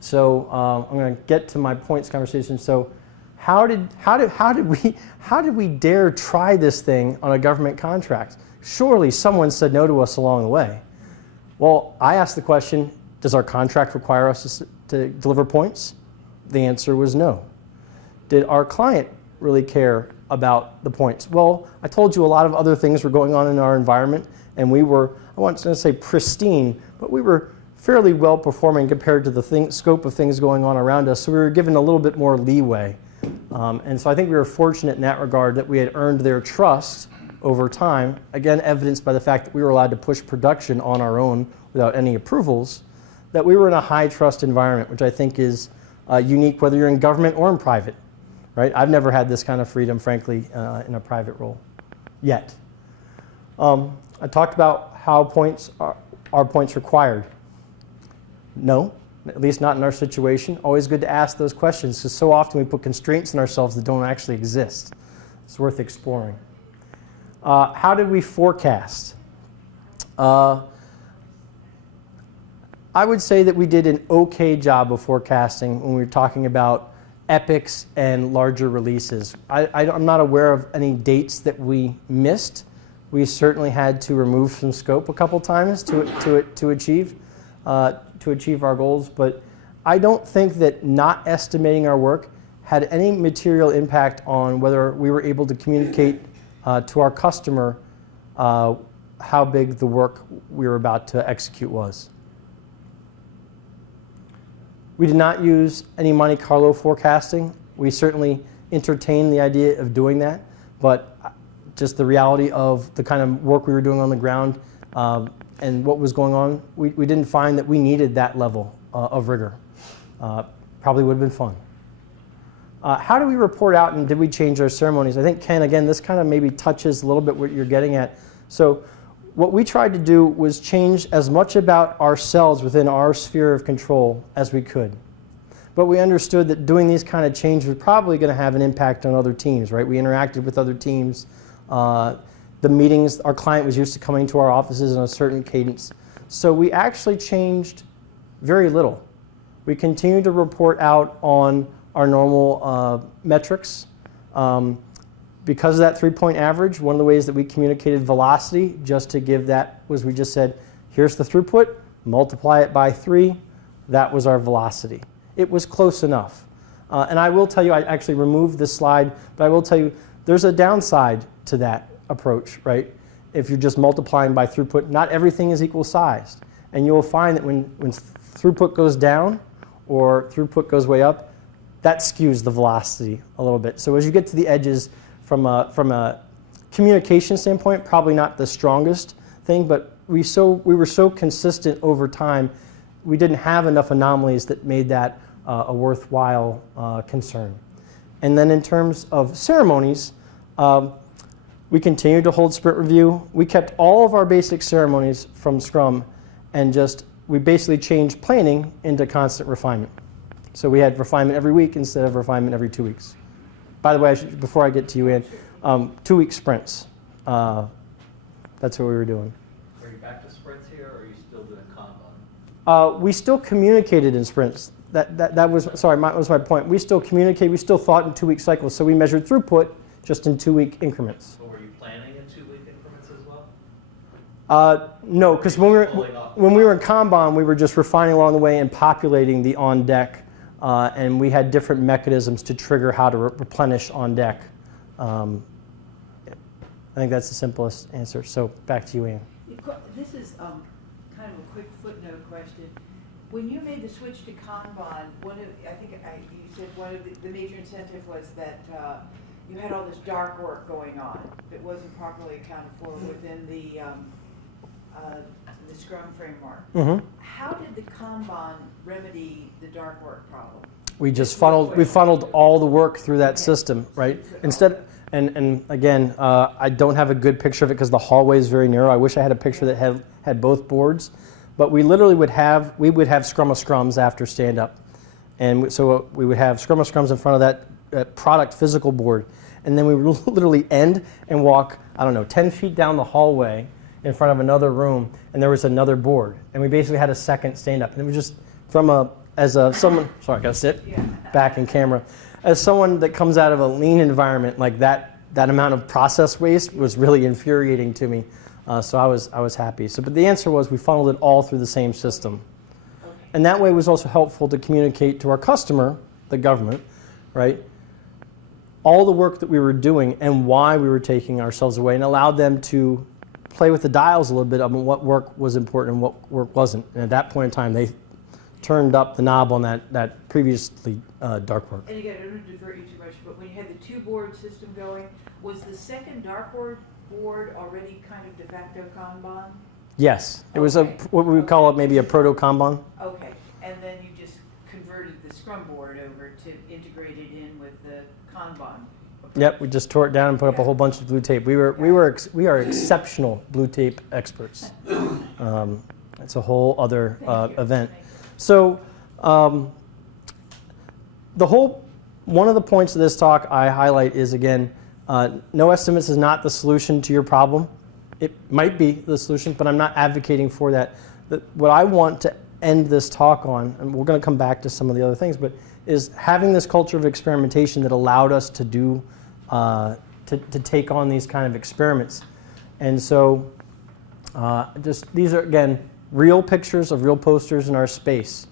So I'm going to get to my points conversation. So how did we dare try this thing on a government contract? Surely someone said no to us along the way. Well, I asked the question, does our contract require us to deliver points? The answer was no. Did our client really care about the points? Well, I told you a lot of other things were going on in our environment, and we were, I want to say pristine, but we were fairly well performing compared to the scope of things going on around us, so we were given a little bit more leeway. And so I think we were fortunate in that regard that we had earned their trust over time, again evidenced by the fact that we were allowed to push production on our own without any approvals, that we were in a high trust environment, which I think is unique whether you're in government or in private, right? I've never had this kind of freedom, frankly, in a private role yet. I talked about how points are points required. No, at least not in our situation. Always good to ask those questions, because so often we put constraints on ourselves that don't actually exist. It's worth exploring. How did we forecast? I would say that we did an okay job of forecasting when we were talking about epics and larger releases. I'm not aware of any dates that we missed. We certainly had to remove some scope a couple times to achieve our goals, but I don't think that not estimating our work had any material impact on whether we were able to communicate to our customer how big the work we were about to execute was. We did not use any Monte Carlo forecasting. We certainly entertained the idea of doing that, but just the reality of the kind of work we were doing on the ground and what was going on, we didn't find that we needed that level of rigor. Probably would have been fun. How do we report out, and did we change our ceremonies? I think, Ken, again, this kind of maybe touches a little bit what you're getting at. So what we tried to do was change as much about ourselves within our sphere of control as we could. But we understood that doing these kind of changes was probably going to have an impact on other teams, right? We interacted with other teams. The meetings, our client was used to coming to our offices in a certain cadence. So we actually changed very little. We continued to report out on our normal metrics. Because of that 3-point average, one of the ways that we communicated velocity, just to give that, was we just said, here's the throughput, multiply it by 3. That was our velocity. It was close enough. And I will tell you, I actually removed this slide, but I will tell you, there's a downside to that approach, right? If you're just multiplying by throughput, not everything is equal sized. And you'll find that when throughput goes down or throughput goes way up, that skews the velocity a little bit. So as you get to the edges, from a communication standpoint, probably not the strongest thing, but we were so consistent over time, we didn't have enough anomalies that made that a worthwhile concern. And then in terms of ceremonies, we continued to hold sprint review. We kept all of our basic ceremonies from Scrum, and we basically changed planning into constant refinement. So we had refinement every week instead of refinement every 2 weeks. By the way, before I get to you, Ann, 2-week sprints. That's what we were doing. Are you back to sprints here, or are you still doing Kanban? We still communicated in sprints. That was my point. We still communicated. We still thought in 2-week cycles. So we measured throughput just in 2-week increments. So were you planning in 2-week increments as well? No, because when we were in Kanban, we were just refining along the way and populating the on deck. And we had different mechanisms to trigger how to replenish on deck. I think that's the simplest answer. So back to you, Ann. This is kind of a quick footnote question. When you made the switch to Kanban, you said one of the major incentive was that you had all this dark work going on that wasn't properly accounted for within the Scrum framework. Mm-hmm. How did the Kanban remedy the dark work problem? We funneled all the work through that system, right? Instead, and again, I don't have a good picture of it because the hallway is very narrow. I wish I had a picture that had both boards, but we literally would have Scrum of Scrums after stand up, and so we would have Scrum of Scrums in front of that product physical board, and then we would literally end and walk, 10 feet down the hallway in front of another room, and there was another board, and we basically had a second stand up, and it was just someone, sorry, I gotta sit back in camera, as someone that comes out of a lean environment, like that amount of process waste was really infuriating to me, so I was happy. But the answer was we funneled it all through the same system, and that way was also helpful to communicate to our customer, the government, right? all the work that we were doing and why we were taking ourselves away, and allowed them to play with the dials a little bit on what work was important and what work wasn't. And at that point in time, they turned up the knob on that previously dark work. And again, I don't want to divert you too much, but when you had the two-board system going, was the second dartboard board already kind of de facto Kanban? Yes, it was Okay. what we would call it maybe a proto-Kanban. Okay, and then you just converted the Scrum board over to integrate it in with the Kanban. Yep, we just tore it down and put up a whole bunch of blue tape. We are exceptional blue tape experts. It's a whole other event. So one of the points of this talk I highlight is, again, NoEstimates is not the solution to your problem. It might be the solution, but I'm not advocating for that. What I want to end this talk on, and we're going to come back to some of the other things, but is having this culture of experimentation that allowed us to do, to take on these kind of experiments. And so these are, again, real pictures of real posters in our space,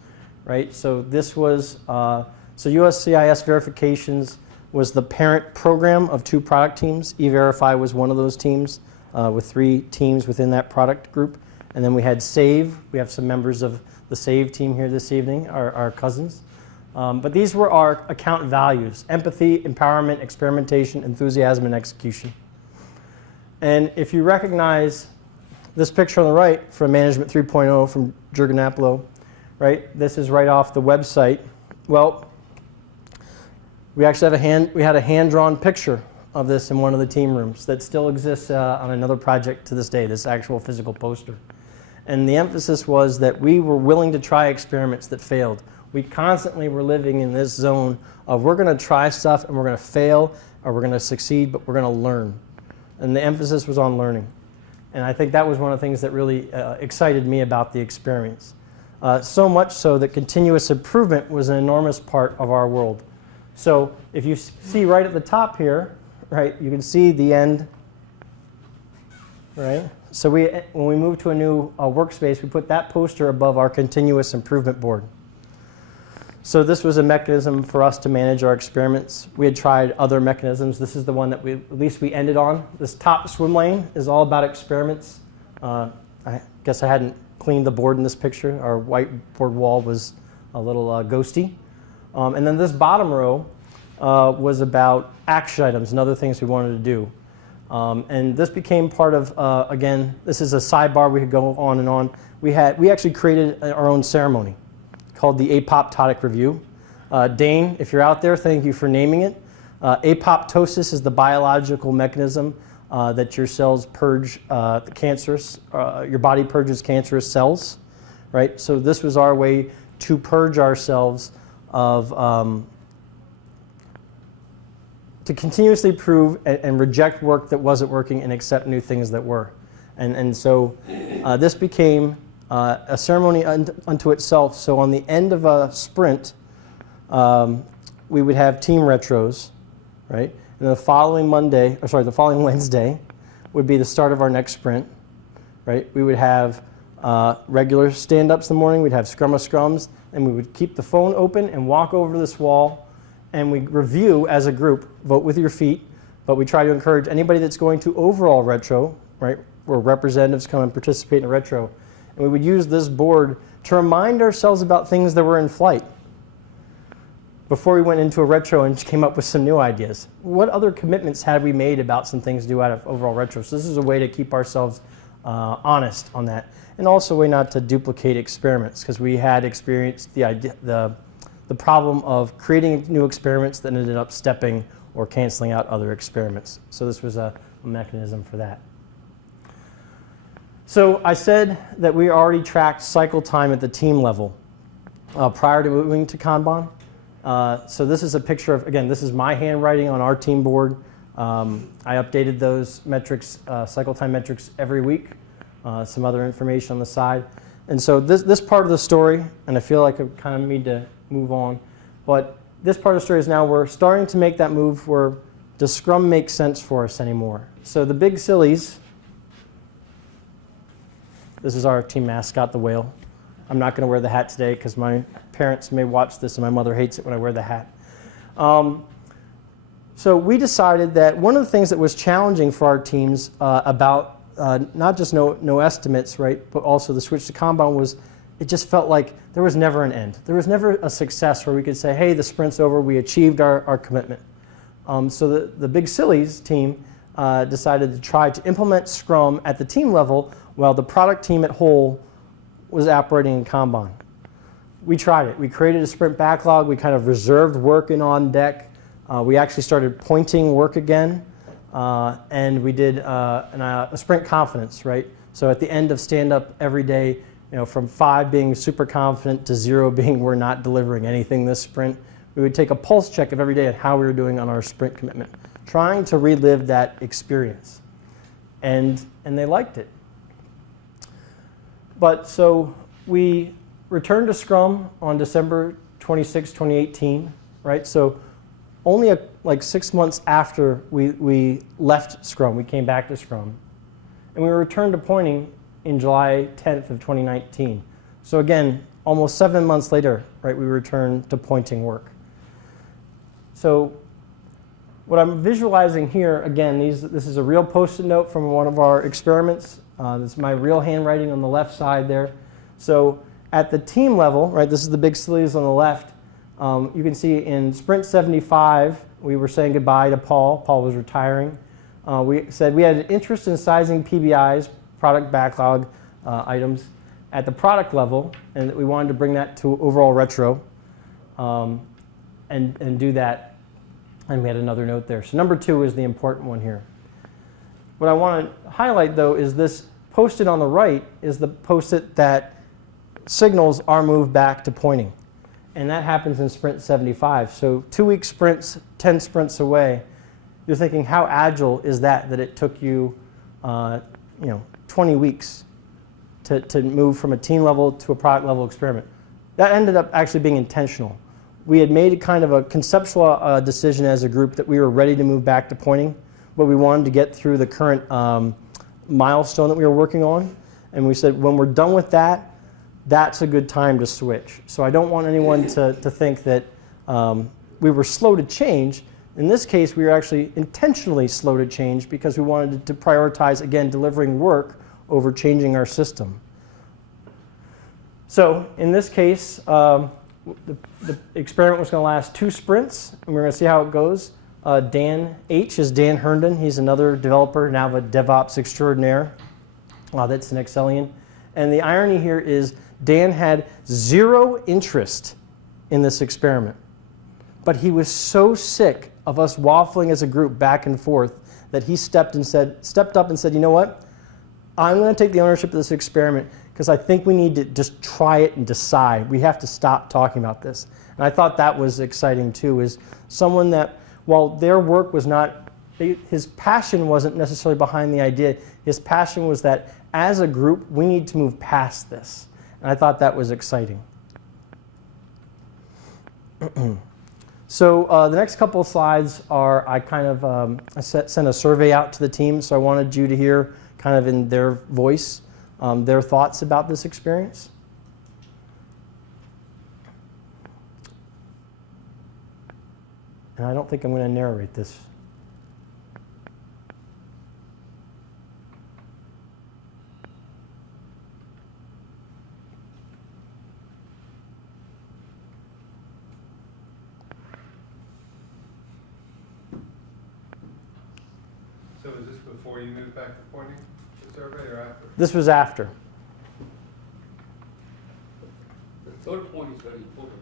right? So this was, so USCIS verifications was the parent program of 2 product teams. eVerify was one of those teams with 3 teams within that product group. And then we had SAVE. We have some members of the SAVE team here this evening, our cousins. But these were our account values: empathy, empowerment, experimentation, enthusiasm, and execution. And if you recognize this picture on the right from Management 3.0 from Jürgen Appelo, right? This is right off the website. Well, we actually had a hand-drawn picture of this in one of the team rooms that still exists on another project to this day, this actual physical poster. And the emphasis was that we were willing to try experiments that failed. We constantly were living in this zone of we're going to try stuff and we're going to fail, or we're going to succeed, but we're going to learn. And the emphasis was on learning. And I think that was one of the things that really excited me about the experience. So much so that continuous improvement was an enormous part of our world. So if you see right at the top here, right, you can see the end, right? So when we moved to a new workspace, we put that poster above our continuous improvement board. So this was a mechanism for us to manage our experiments. We had tried other mechanisms. This is the one that at least we ended on. This top swim lane is all about experiments. I guess I hadn't cleaned the board in this picture. Our whiteboard wall was a little ghosty. And then this bottom row was about action items and other things we wanted to do. And this became part of, again, this is a sidebar. We could go on and on. We actually created our own ceremony called the apoptotic review. Dane, if you're out there, thank you for naming it. Apoptosis is the biological mechanism that your cells purge the cancerous, your body purges cancerous cells, right? So this was our way to purge ourselves of, to continuously prove and reject work that wasn't working and accept new things that were. And so this became a ceremony unto itself. So on the end of a sprint, we would have team retros, right? And the following Wednesday would be the start of our next sprint, right? We would have regular stand-ups in the morning. We'd have scrum of scrums, and we would keep the phone open and walk over this wall, and we review as a group, vote with your feet, but we try to encourage anybody that's going to overall retro, right, where representatives come and participate in a retro. And we would use this board to remind ourselves about things that were in flight before we went into a retro and came up with some new ideas. What other commitments had we made about some things to do out of overall retro? So this is a way to keep ourselves honest on that. And also a way not to duplicate experiments, because we had experienced the problem of creating new experiments that ended up stepping or canceling out other experiments. So this was a mechanism for that. So I said that we already tracked cycle time at the team level prior to moving to Kanban. So this is a picture of, again, this is my handwriting on our team board. I updated those metrics, cycle time metrics every week, some other information on the side. And so this part of the story, and I feel like I kind of need to move on, but this part of the story is now we're starting to make that move where does Scrum make sense for us anymore? So the big sillies, this is our team mascot, the whale. I'm not going to wear the hat today because my parents may watch this and my mother hates it when I wear the hat. So we decided that one of the things that was challenging for our teams about not just NoEstimates, right, but also the switch to Kanban was it just felt like there was never an end. There was never a success where we could say, hey, the sprint's over, we achieved our commitment. So the Big Sillies team decided to try to implement Scrum at the team level while the product team at whole was operating in Kanban. We tried it. We created a sprint backlog. We kind of reserved work in on deck. We actually started pointing work again. And we did a sprint confidence, right? So at the end of stand-up every day, from 5 being super confident to 0 being we're not delivering anything this sprint, we would take a pulse check of every day at how we were doing on our sprint commitment, trying to relive that experience. And they liked it. But so we returned to Scrum on December 26, 2018, right? So only like 6 months after we left Scrum, we came back to Scrum. And we returned to pointing in July 10th of 2019. So again, almost 7 months later, right, we returned to pointing work. So what I'm visualizing here, again, this is a real Post-it note from one of our experiments. This is my real handwriting on the left side there. So at the team level, right, this is the Big Sillies on the left. You can see in Sprint 75, we were saying goodbye to Paul. Paul was retiring. We said we had an interest in sizing PBIs, product backlog items, at the product level, and that we wanted to bring that to overall retro and do that. And we had another note there. So number 2 is the important one here. What I want to highlight, though, is this Post-it on the right is the Post-it that signals our move back to pointing. And that happens in Sprint 75. So 2-week sprints, 10 sprints away. You're thinking, how agile is that it took you 20 weeks to move from a team level to a product level experiment. That ended up actually being intentional. We had made kind of a conceptual decision as a group that we were ready to move back to pointing, but we wanted to get through the current milestone that we were working on. And we said, when we're done with that, that's a good time to switch. So I don't want anyone to think that we were slow to change. In this case, we were actually intentionally slow to change because we wanted to prioritize, again, delivering work over changing our system. So in this case, the experiment was going to last 2 sprints, and we're going to see how it goes. Dan H is Dan Herndon. He's another developer, now a DevOps extraordinaire. That's an Excellian. And the irony here is Dan had 0 interest in this experiment. But he was so sick of us waffling as a group back and forth that he stepped up and said, you know what? I'm going to take the ownership of this experiment because I think we need to just try it and decide. We have to stop talking about this. And I thought that was exciting too, is someone that, while their work was not, his passion wasn't necessarily behind the idea. His passion was that as a group, we need to move past this. And I thought that was exciting. So the next couple of slides are, I kind of sent a survey out to the team, so I wanted you to hear kind of in their voice their thoughts about this experience. And I don't think I'm going to narrate this. So was this before you moved back to pointing, the survey, or after? This was after. The third point is very important.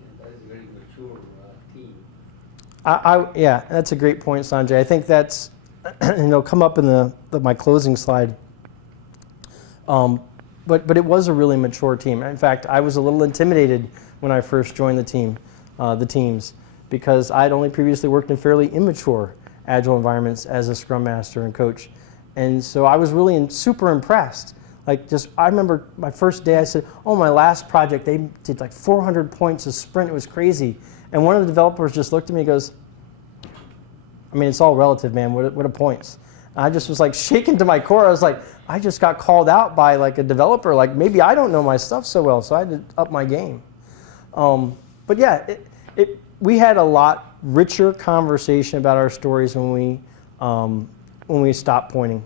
And that is a very mature team. Yeah, that's a great point, Sanjay. I think that's, and it'll come up in my closing slide. But it was a really mature team. In fact, I was a little intimidated when I first joined the teams, because I'd only previously worked in fairly immature Agile environments as a Scrum Master and coach. And so I was really super impressed. I remember my first day, I said, oh, my last project, they did like 400 points a sprint. It was crazy. And one of the developers just looked at me and goes, I mean, it's all relative, man. What are points? And I just was like shaken to my core. I was like, I just got called out by like a developer. Like maybe I don't know my stuff so well, so I had to up my game. But yeah, we had a lot richer conversation about our stories when we stopped pointing.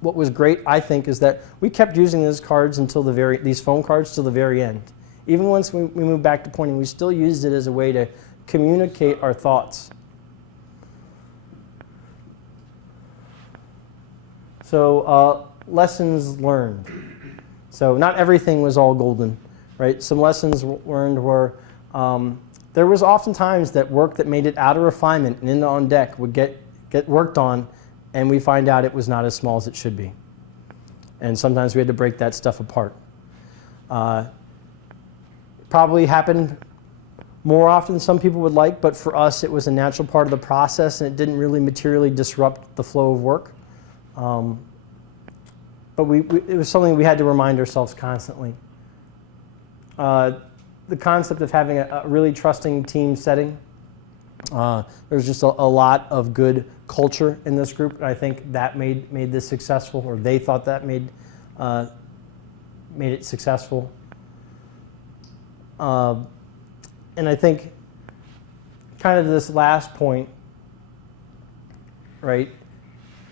What was great, I think, is that we kept using these cards until these phone cards till the very end. Even once we moved back to pointing, we still used it as a way to communicate our thoughts. So lessons learned. So not everything was all golden, right? Some lessons learned were there was oftentimes that work that made it out of refinement and into on deck would get worked on, and we find out it was not as small as it should be. And sometimes we had to break that stuff apart. Probably happened more often than some people would like, but for us it was a natural part of the process, and it didn't really materially disrupt the flow of work. But it was something we had to remind ourselves constantly. The concept of having a really trusting team setting. There's just a lot of good culture in this group, and I think that made this successful, or they thought that made it successful. And I think kind of this last point, right?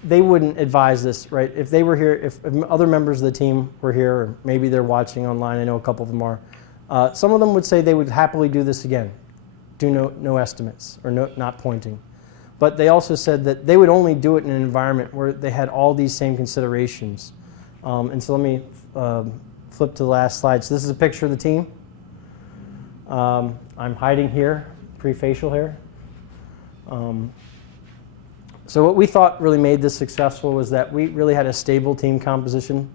They wouldn't advise this, right? If they were here, if other members of the team were here, or maybe they're watching online, I know a couple of them are, some of them would say they would happily do this again, do no estimates, or not pointing. But they also said that they would only do it in an environment where they had all these same considerations. And so let me flip to the last slide. So this is a picture of the team. I'm hiding here, pre-facial hair. So what we thought really made this successful was that we really had a stable team composition.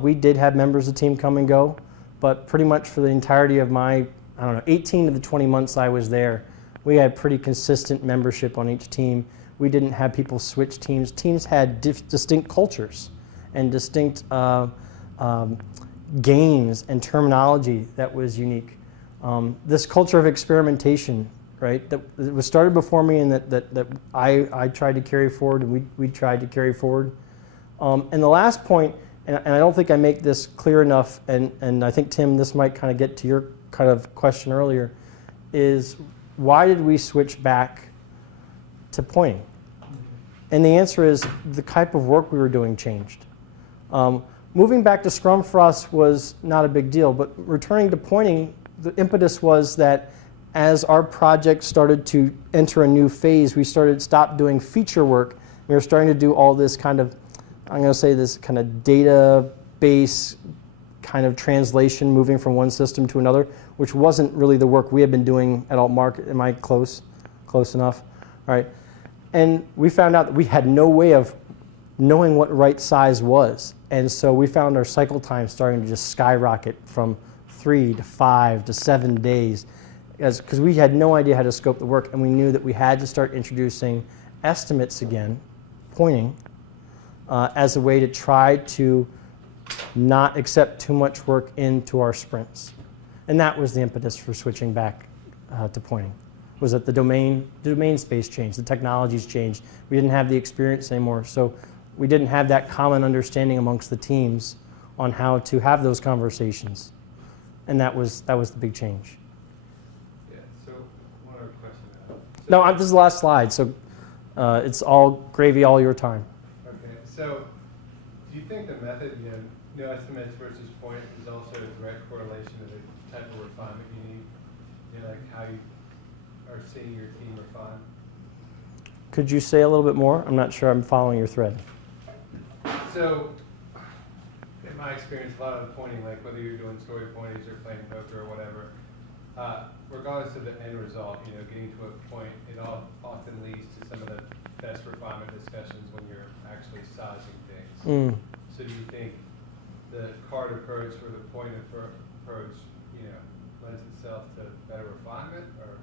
We did have members of the team come and go, but pretty much for the entirety of my, 18 of the 20 months I was there, we had pretty consistent membership on each team. We didn't have people switch teams. Teams had distinct cultures and distinct games and terminology that was unique. This culture of experimentation, right, that was started before me, and that I tried to carry forward, and we tried to carry forward. And the last point, and I don't think I make this clear enough, and I think, Tim, this might kind of get to your kind of question earlier, is why did we switch back to pointing? And the answer is the type of work we were doing changed. Moving back to Scrum for us was not a big deal, but returning to pointing, the impetus was that as our project started to enter a new phase, we stopped doing feature work. We were starting to do all this kind of, I'm going to say this kind of database kind of translation, moving from one system to another, which wasn't really the work we had been doing at Altmark. Am I close? Close enough? All right. And we found out that we had no way of knowing what right size was. And so we found our cycle time starting to just skyrocket from 3 to 5 to 7 days, because we had no idea how to scope the work, and we knew that we had to start introducing estimates again, pointing, as a way to try to not accept too much work into our sprints. And that was the impetus for switching back to pointing, was that the domain space changed, the technologies changed. We didn't have the experience anymore, so we didn't have that common understanding amongst the teams on how to have those conversations. And that was the big change. Yeah, so one other question. No, this is the last slide, so it's all gravy, all your time. Okay, so do you think the method, no estimates versus point, is also a direct correlation to the type of refinement you need? Like how you are seeing your team refine? Could you say a little bit more? I'm not sure I'm following your thread. So, in my experience, a lot of the pointing, like whether you're doing story pointings or playing poker or whatever, regardless of the end result, getting to a point, it often leads to some of the best refinement discussions when you're actually sizing things. So do you think the card approach or the point approach, lends itself to better refinement, or?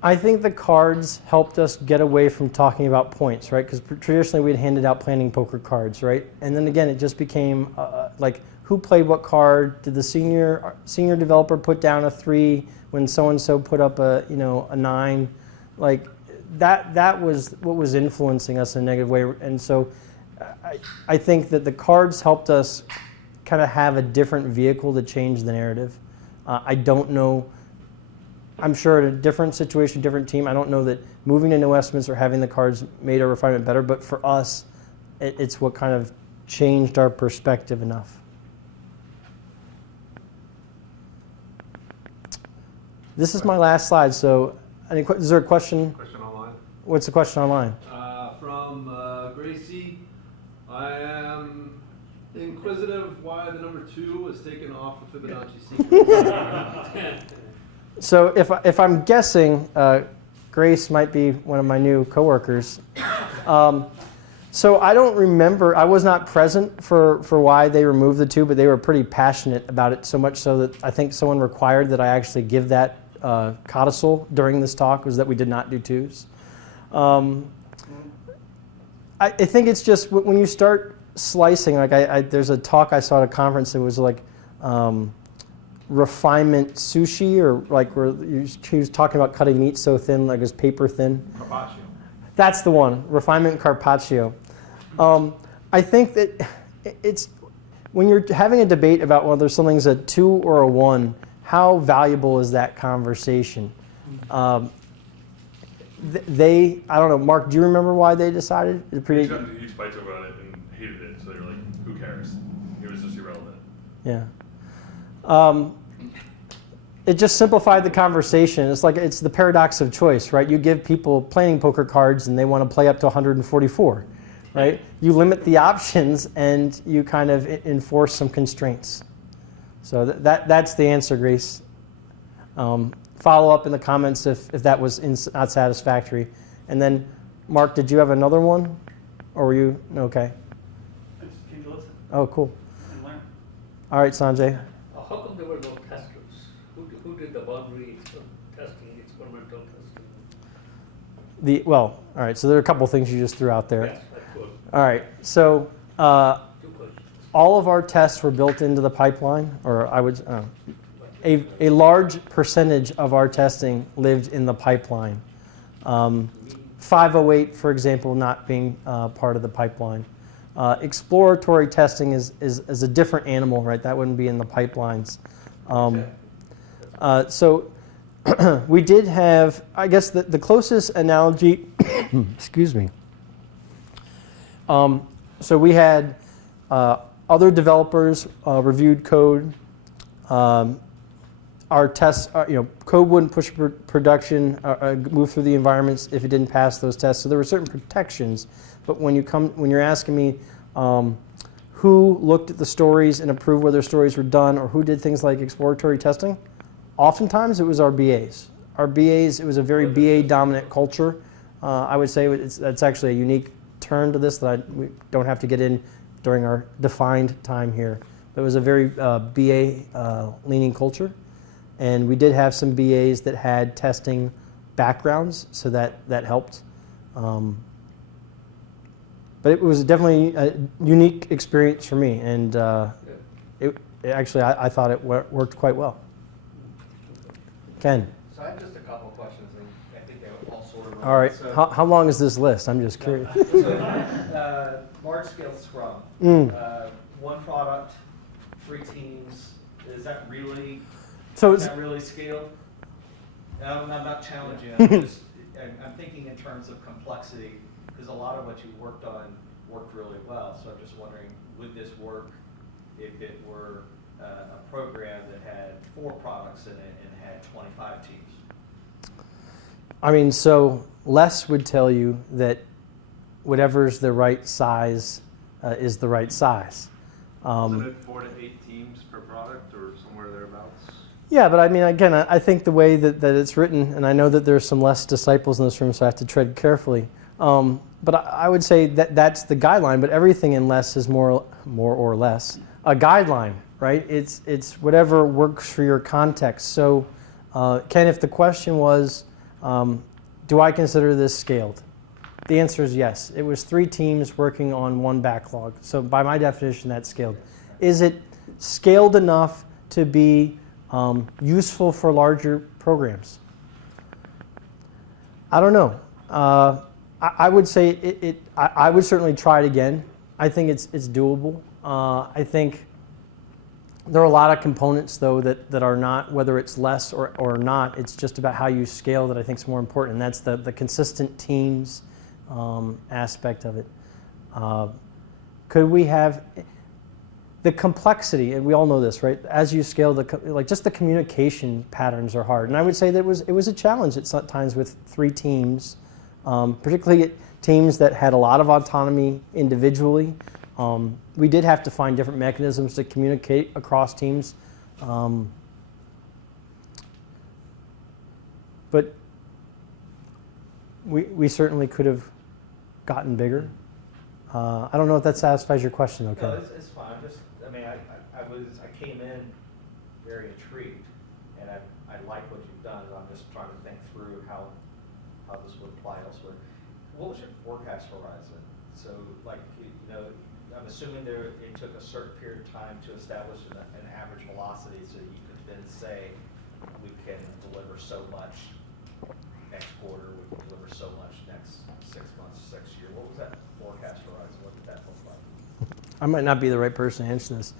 I think the cards helped us get away from talking about points, right? Because traditionally we'd handed out planning poker cards, right? And then again, it just became like, who played what card? Did the senior developer put down a 3 when so-and-so put up a 9? Like, that was what was influencing us in a negative way. And so I think that the cards helped us kind of have a different vehicle to change the narrative. I don't know. I'm sure at a different situation, different team, I don't know that moving to NoEstimates or having the cards made our refinement better, but for us, it's what kind of changed our perspective enough. This is my last slide, so is there a question? Question online? What's the question online? From Gracie, I am inquisitive why the number 2 was taken off the Fibonacci sequence. So if I'm guessing, Grace might be one of my new coworkers. So I don't remember, I was not present for why they removed the 2, but they were pretty passionate about it, so much so that I think someone required that I actually give that codicil during this talk, was that we did not do 2s. I think it's just when you start slicing, like there's a talk I saw at a conference that was like refinement sushi, or like where he was talking about cutting meat so thin, like it was paper thin. Carpaccio. That's the one, refinement carpaccio. I think that it's, when you're having a debate about whether something's a 2 or a 1, how valuable is that conversation? I don't know, Mark, do you remember why they decided? Each fights over it and hated it, so they were like, who cares? It was just irrelevant. Yeah. It just simplified the conversation. It's like, it's the paradox of choice, right? You give people planning poker cards and they want to play up to 144, right? You limit the options and you kind of enforce some constraints. So that's the answer, Grace. Follow up in the comments if that was not satisfactory. And then, Mark, did you have another one? Or were you, okay. I just came to listen Oh, cool. and learn. All right, Sanjay. How come there were no testers? Who did the boundary testing, experimental testing? Well, all right, so there are a couple things you just threw out there. Yes, of course. All right, so 2 questions. all of our tests were built into the pipeline, or I would, a large percentage of our testing lived in the pipeline. 508, for example, not being part of the pipeline. Exploratory testing is a different animal, right? That wouldn't be in the pipelines. So we did have, I guess the closest analogy, excuse me. So we had other developers reviewed code. Our tests, code wouldn't push production, move through the environments if it didn't pass those tests. So there were certain protections. But when you're asking me who looked at the stories and approved whether stories were done, or who did things like exploratory testing, oftentimes it was our BAs. Our BAs, it was a very BA dominant culture. I would say that's actually a unique turn to this that we don't have to get in during our defined time here. It was a very BA leaning culture. And we did have some BAs that had testing backgrounds, so that helped. But it was definitely a unique experience for me, and actually I thought it worked quite well. Ken? So I have just a couple of questions, and I think they all sort of. All right. So, How long is this list? I'm just curious. Large-scale Scrum. 1 product, 3 teams. Is that really? So Is that really scaled? I'm not challenging. I'm thinking in terms of complexity, because a lot of what you worked on worked really well. So I'm just wondering, would this work if it were a program that had 4 products in it and had 25 teams? I mean, so Les would tell you that whatever's the right size is the right size. Isn't it 4 to 8 teams per product or somewhere thereabouts? Yeah, but I mean, again, I think the way that it's written, and I know that there's some less disciples in this room, so I have to tread carefully. But I would say that's the guideline, but everything in less is more or less a guideline, right? It's whatever works for your context. So, Ken, if the question was, do I consider this scaled? The answer is yes. It was 3 teams working on 1 backlog. So by my definition, that's scaled. Is it scaled enough to be useful for larger programs? I don't know. I would say I would certainly try it again. I think it's doable. I think There are a lot of components, though, that are not, whether it's less or not, it's just about how you scale that I think is more important, and that's the consistent teams aspect of it. Could we have the complexity, and we all know this, right? As you scale, just the communication patterns are hard, and I would say that it was a challenge at some times with 3 teams, particularly teams that had a lot of autonomy individually. We did have to find different mechanisms to communicate across teams. But we certainly could have gotten bigger. I don't know if that satisfies your question, okay? No, it's fine. I came in very intrigued, and I like what you've done, and I'm just trying to think through how this would apply elsewhere. What was your forecast horizon? So, I'm assuming it took a certain period of time to establish an average velocity, so you could then say we can deliver so much next quarter, we can deliver so much next 6 months, 6 years. What was that forecast horizon? What did that look like? I might not be the right person to answer this.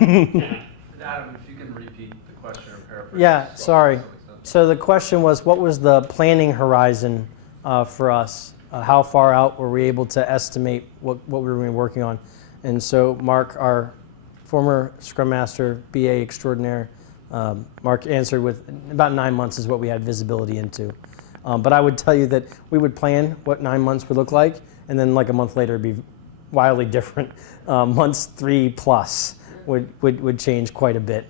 9 months. Adam, if you can repeat the question or paraphrase. Yeah, sorry. So the question was, what was the planning horizon for us? How far out were we able to estimate what we were working on? And so Mark, our former Scrum Master, BA extraordinaire, Mark answered with about 9 months is what we had visibility into. But I would tell you that we would plan what 9 months would look like, and then like a month later it'd be wildly different. Months 3+ would change quite a bit.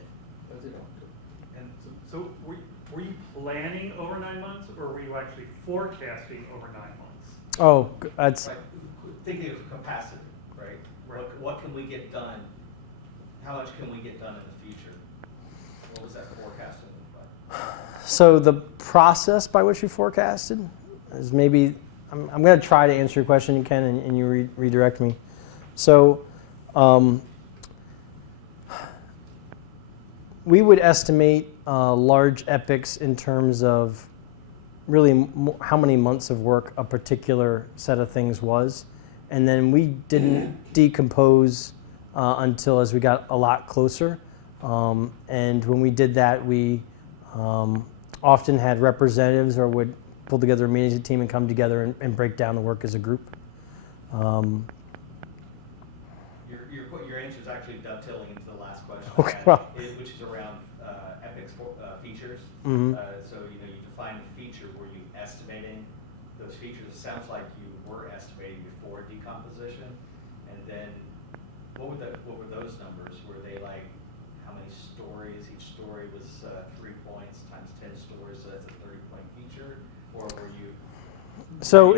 And so were you planning over 9 months, or were you actually forecasting over 9 months? Oh, that's... Right. Thinking of capacity, right? What can we get done? How much can we get done in the future? What was that forecasting look like? So the process by which we forecasted is maybe... I'm going to try to answer your question, Ken, and you redirect me. So we would estimate large epics in terms of really how many months of work a particular set of things was. And then we didn't decompose until as we got a lot closer. And when we did that, we often had representatives or would pull together a meeting team and come together and break down the work as a group. Your answer is actually dovetailing into the last question, Okay, well. Which is around Epic's features. Mm-hmm. So you define the feature. Were you estimating those features? It sounds like you were estimating before decomposition. And then what were those numbers? Were they like how many stories? Each story was 3 points times 10 stories, so that's a 30-point feature? Or were you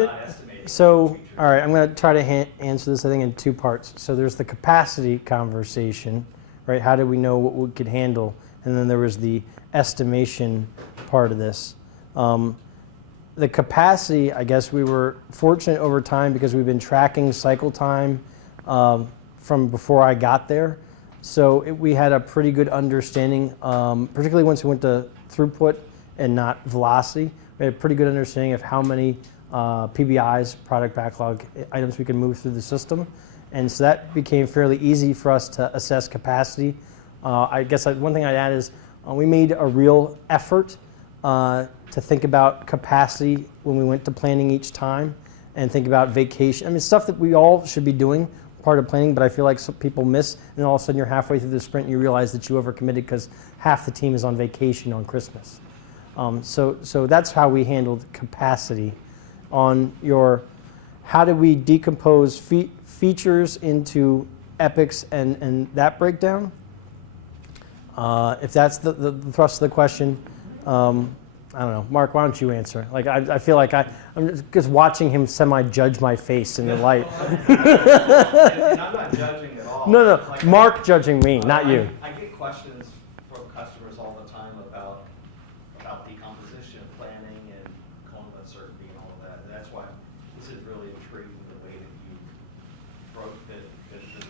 not estimating? So all right, I'm going to try to answer this, I think, in 2 parts. So there's the capacity conversation, right? How did we know what we could handle? And then there was the estimation part of this. The capacity, I guess we were fortunate over time because we've been tracking cycle time from before I got there. So we had a pretty good understanding, particularly once we went to throughput and not velocity. We had a pretty good understanding of how many PBIs, product backlog items we can move through the system. And so that became fairly easy for us to assess capacity. I guess one thing I'd add is we made a real effort to think about capacity when we went to planning each time and think about vacation. I mean, stuff that we all should be doing, part of planning, but I feel like some people miss, and then all of a sudden you're halfway through the sprint and you realize that you overcommitted because half the team is on vacation on Christmas. So that's how we handled capacity. On your, how did we decompose features into epics and that breakdown? If that's the thrust of the question, I don't know. Mark, why don't you answer? Like I feel like I'm just watching him semi-judge my face in the light. And I'm not judging at all. No, Mark judging me, not you. I get questions from customers all the time about decomposition, planning, and cone of uncertainty and all of that. And that's why this is really intriguing, the way that you broke the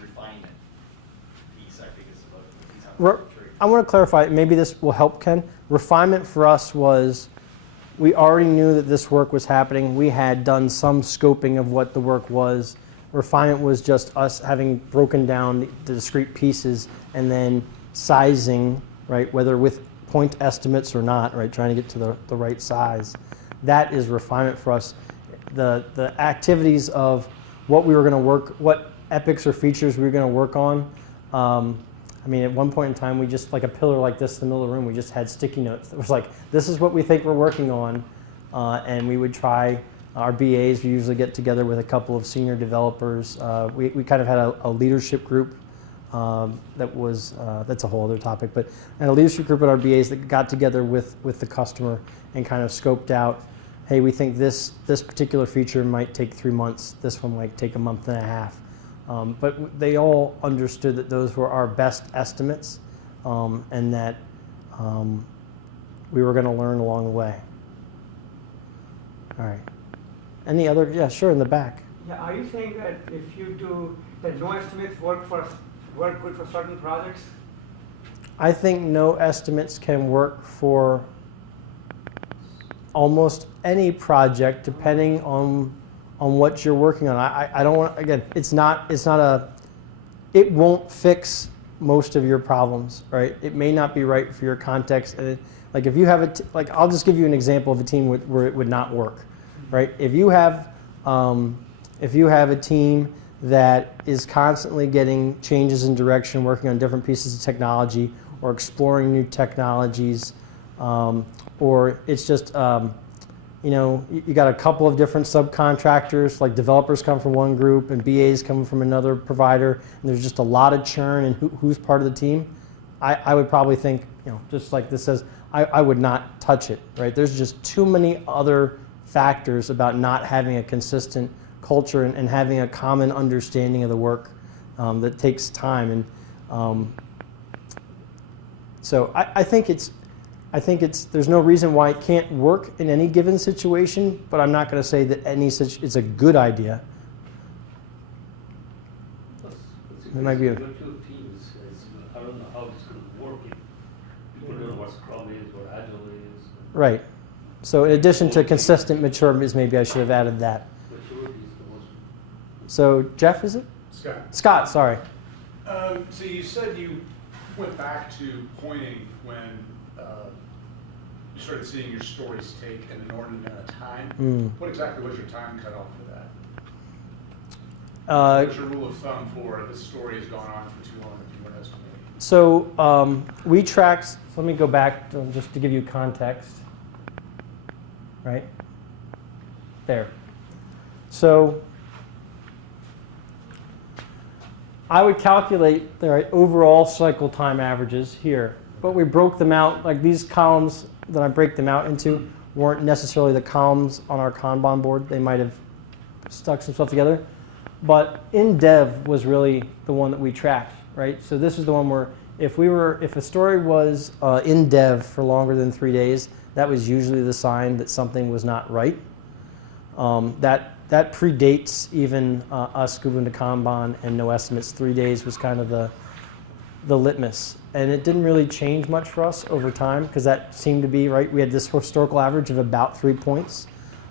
refinement piece. I think is the piece I'm really intrigued. I want to clarify, maybe this will help, Ken. Refinement for us was, we already knew that this work was happening. We had done some scoping of what the work was, Refinement was just us having broken down the discrete pieces and then sizing, right, whether with point estimates or not, right, trying to get to the right size. That is refinement for us. The activities of what we were going to work, what epics or features we were going to work on. I mean, at one point in time, we just, like a pillar like this in the middle of the room, we just had sticky notes. It was like, this is what we think we're working on. And we would try, our BAs, we usually get together with a couple of senior developers. We kind of had a leadership group that's a whole other topic, but and a leadership group at our BAs that got together with the customer and kind of scoped out, hey, we think this particular feature might take 3 months, this one might take a month and a half. But they all understood that those were our best estimates and that we were going to learn along the way. All right. Any other? Yeah, sure, in the back. Yeah, are you saying that if you do that NoEstimates work good for certain projects? I think NoEstimates can work for almost any project depending on what you're working on. I don't want, again, it won't fix most of your problems, right? It may not be right for your context. And like if you have I'll just give you an example of a team where it would not work, right? If you have a team that is constantly getting changes in direction, working on different pieces of technology or exploring new technologies, or it's just, you got a couple of different subcontractors, like developers come from one group and BAs come from another provider, and there's just a lot of churn in who's part of the team. I would probably think, just like this says, I would not touch it, right? There's just too many other factors about not having a consistent culture and having a common understanding of the work that takes time. And so I think there's no reason why it can't work in any given situation, but I'm not going to say that it's a good idea. It might be a teams, I don't know how it's going to work. People don't know what Scrum is, what Agile is. Right. So in addition to consistent, mature, maybe I should have added that. Maturity is the most. So Jeff, is it? Scott. Scott, sorry. So you said you went back to pointing when you started seeing your stories take an inordinate amount of time. What exactly was your time cut off for that? What's your rule of thumb for this story has gone on for too long if you weren't estimating? So we tracked, so let me go back just to give you context. Right? There. So I would calculate the overall cycle time averages here, but we broke them out, like these columns that I break them out into weren't necessarily the columns on our Kanban board. They might have stuck some stuff together. But in dev was really the one that we tracked, right? So this is the one where if a story was in dev for longer than 3 days, that was usually the sign that something was not right. That predates even us moving to Kanban and NoEstimates. 3 days was kind of the litmus. And it didn't really change much for us over time because that seemed to be, right, we had this historical average of about 3 points.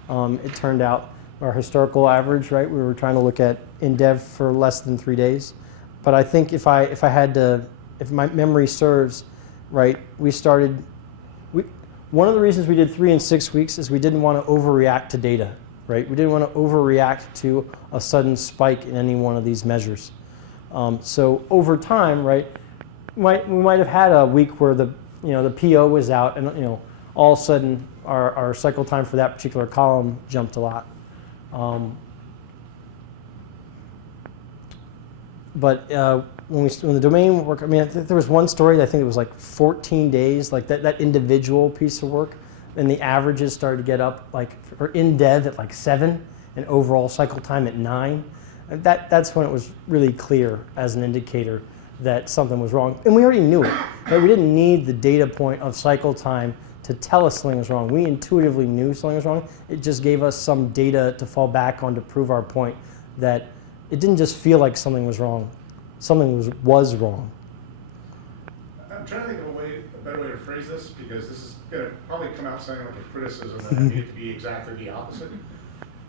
It turned out our historical average, right, we were trying to look at in dev for less than 3 days. But I think if my memory serves, right, one of the reasons we did 3 and 6 weeks is we didn't want to overreact to data, right? We didn't want to overreact to a sudden spike in any one of these measures. So over time, right, we might have had a week where the PO was out and all of a sudden our cycle time for that particular column jumped a lot. But when the domain work, I mean, there was one story that I think it was like 14 days, like that individual piece of work, and the averages started to get up, like for in dev at like 7, and overall cycle time at 9. And that's when it was really clear as an indicator that something was wrong, and we already knew it. Right? We didn't need the data point of cycle time to tell us something was wrong. We intuitively knew something was wrong. It just gave us some data to fall back on to prove our point that it didn't just feel like something was wrong. Something was wrong. I'm trying to think of a better way to phrase this, because this is going to probably come out sounding like a criticism, and I need it to be exactly the opposite.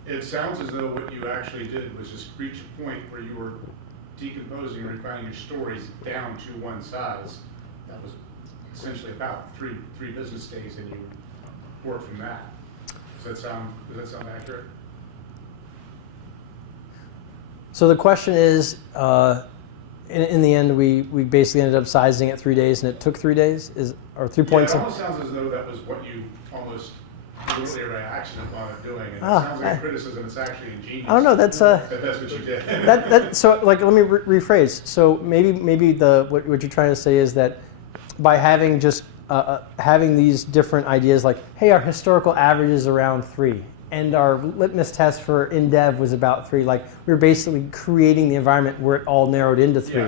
it sounds as though what you actually did was just reach a point where you were decomposing and refining your stories down to one size. That was essentially about three business days, and you worked from that. Does that sound accurate? So the question is, in the end, we basically ended up sizing it 3 days, and it took 3 days, or 3 points. Yeah, it almost sounds as though that was what you almost literally a reaction upon it doing. And it sounds like a criticism. It's actually ingenious. I don't know. That's that's what you did. So like, let me rephrase. So maybe what you're trying to say is that by having just having these different ideas, like, hey, our historical average is around 3. And our litmus test for in-dev was about 3. Like, we were basically creating the environment where it all narrowed into 3.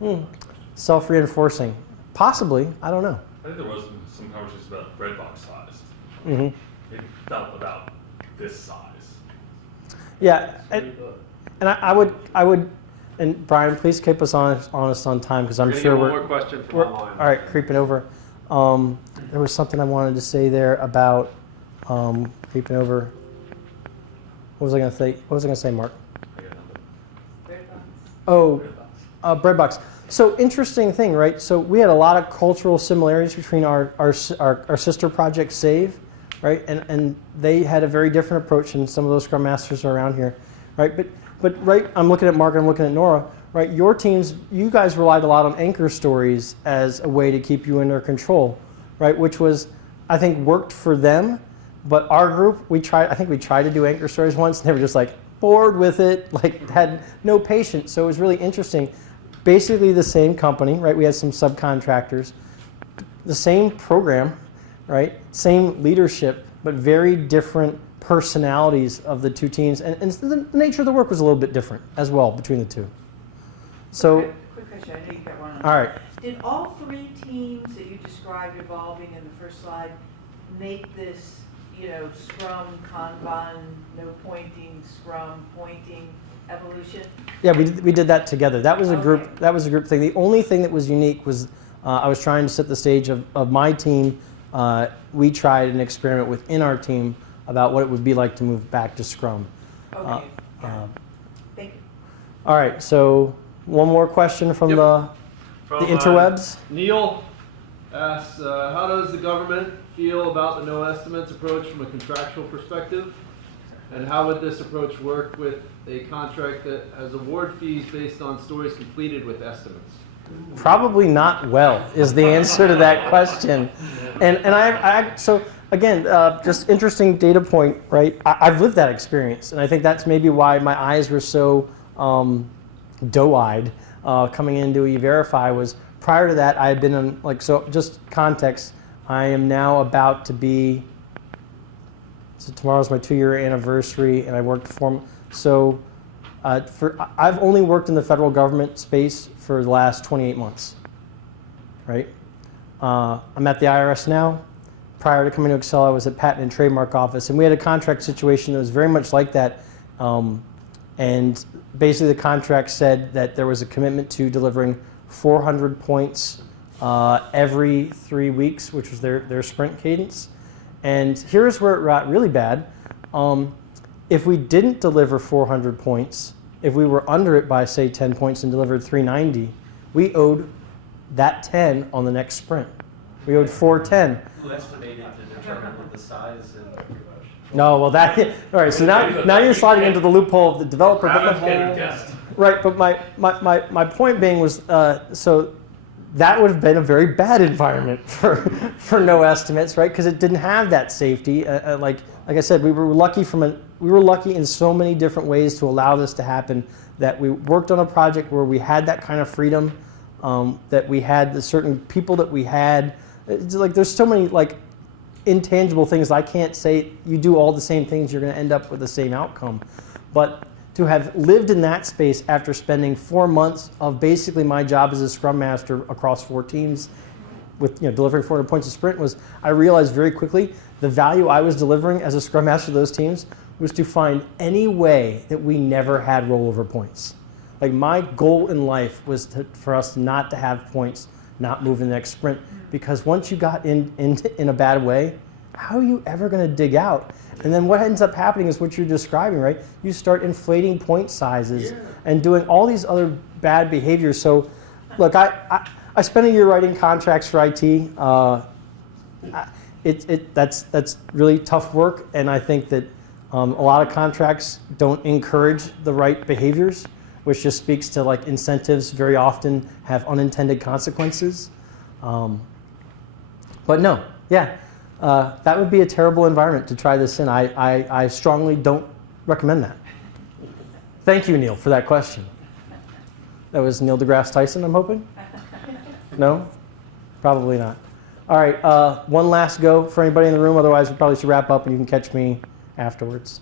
Yeah. Self-reinforcing. Possibly. I don't know. I think there was some conversations about bread box size. Mm-hmm. It felt about this size. Yeah. And I would, and Brian, please keep us honest on time, because I'm sure one more question from online. All right, creeping over. There was something I wanted to say there about creeping over. What was I going to say? What was I going to say, Mark? Oh, Breadbox. So interesting thing, right? So we had a lot of cultural similarities between our sister project, Save, right? And they had a very different approach than some of those Scrum Masters are around here, right? But right, I'm looking at Mark and I'm looking at Nora, right? Your teams, you guys relied a lot on anchor stories as a way to keep you under control, right? Which was, I think, worked for them. But our group, I think we tried to do anchor stories once, and they were just like bored with it, like had no patience. So it was really interesting. Basically the same company, right? We had some subcontractors, the same program, right? Same leadership, but very different personalities of the two teams. And the nature of the work was a little bit different as well between the two. So, quick question, I know you got one on. all right. Did all 3 teams that you described evolving in the first slide make this, Scrum, Kanban, no pointing, Scrum, pointing, evolution? Yeah, we did that together. That was a group. Okay. That was a group thing. The only thing that was unique was I was trying to set the stage of my team. We tried an experiment within our team about what it would be like to move back to Scrum. Okay. Thank you. All right. So one more question from the interwebs. Neil asks, how does the government feel about the NoEstimates approach from a contractual perspective? And how would this approach work with a contract that has award fees based on stories completed with estimates? Probably not well is the answer to that question. And so again, just interesting data point, right? I've lived that experience, and I think that's maybe why my eyes were so doe-eyed coming into E-Verify. Was prior to that I had been on, so just context, I am now about to be, so tomorrow's my 2-year anniversary, and I worked I've only worked in the federal government space for the last 28 months, right? I'm at the IRS now. Prior to coming to Excel, I was at Patent and Trademark Office, and we had a contract situation that was very much like that. And basically the contract said that there was a commitment to delivering 400 points every 3 weeks, which was their sprint cadence. And here's where it got really bad. If we didn't deliver 400 points, if we were under it by, say, 10 points and delivered 390, we owed that 10 on the next sprint. We owed 410. Who estimated to determine the size and No, well that, all right, so now you're sliding into the loophole of the developer. Right, but my point being was, so that would have been a very bad environment for NoEstimates, right? Because it didn't have that safety. Like I said, we were lucky in so many different ways to allow this to happen, that we worked on a project where we had that kind of freedom, that we had the certain people that we had. It's like there's so many intangible things. I can't say you do all the same things, you're going to end up with the same outcome. But to have lived in that space after spending 4 months of basically my job as a Scrum Master across 4 teams with delivering 400 points a sprint, I realized very quickly the value I was delivering as a Scrum Master to those teams was to find any way that we never had rollover points. Like my goal in life was for us not to have points not move in the next sprint, because once you got in a bad way, how are you ever going to dig out? And then what ends up happening is what you're describing, right? You start inflating point sizes and doing all these other bad behaviors. So, look, I spent a year writing contracts for IT. That's really tough work, and I think that a lot of contracts don't encourage the right behaviors, which just speaks to like incentives very often have unintended consequences. But no, yeah, that would be a terrible environment to try this in. I strongly don't recommend that. Thank you, Neil, for that question. That was Neil deGrasse Tyson, I'm hoping? No? Probably not. All right, one last go for anybody in the room, otherwise we probably should wrap up and you can catch me afterwards.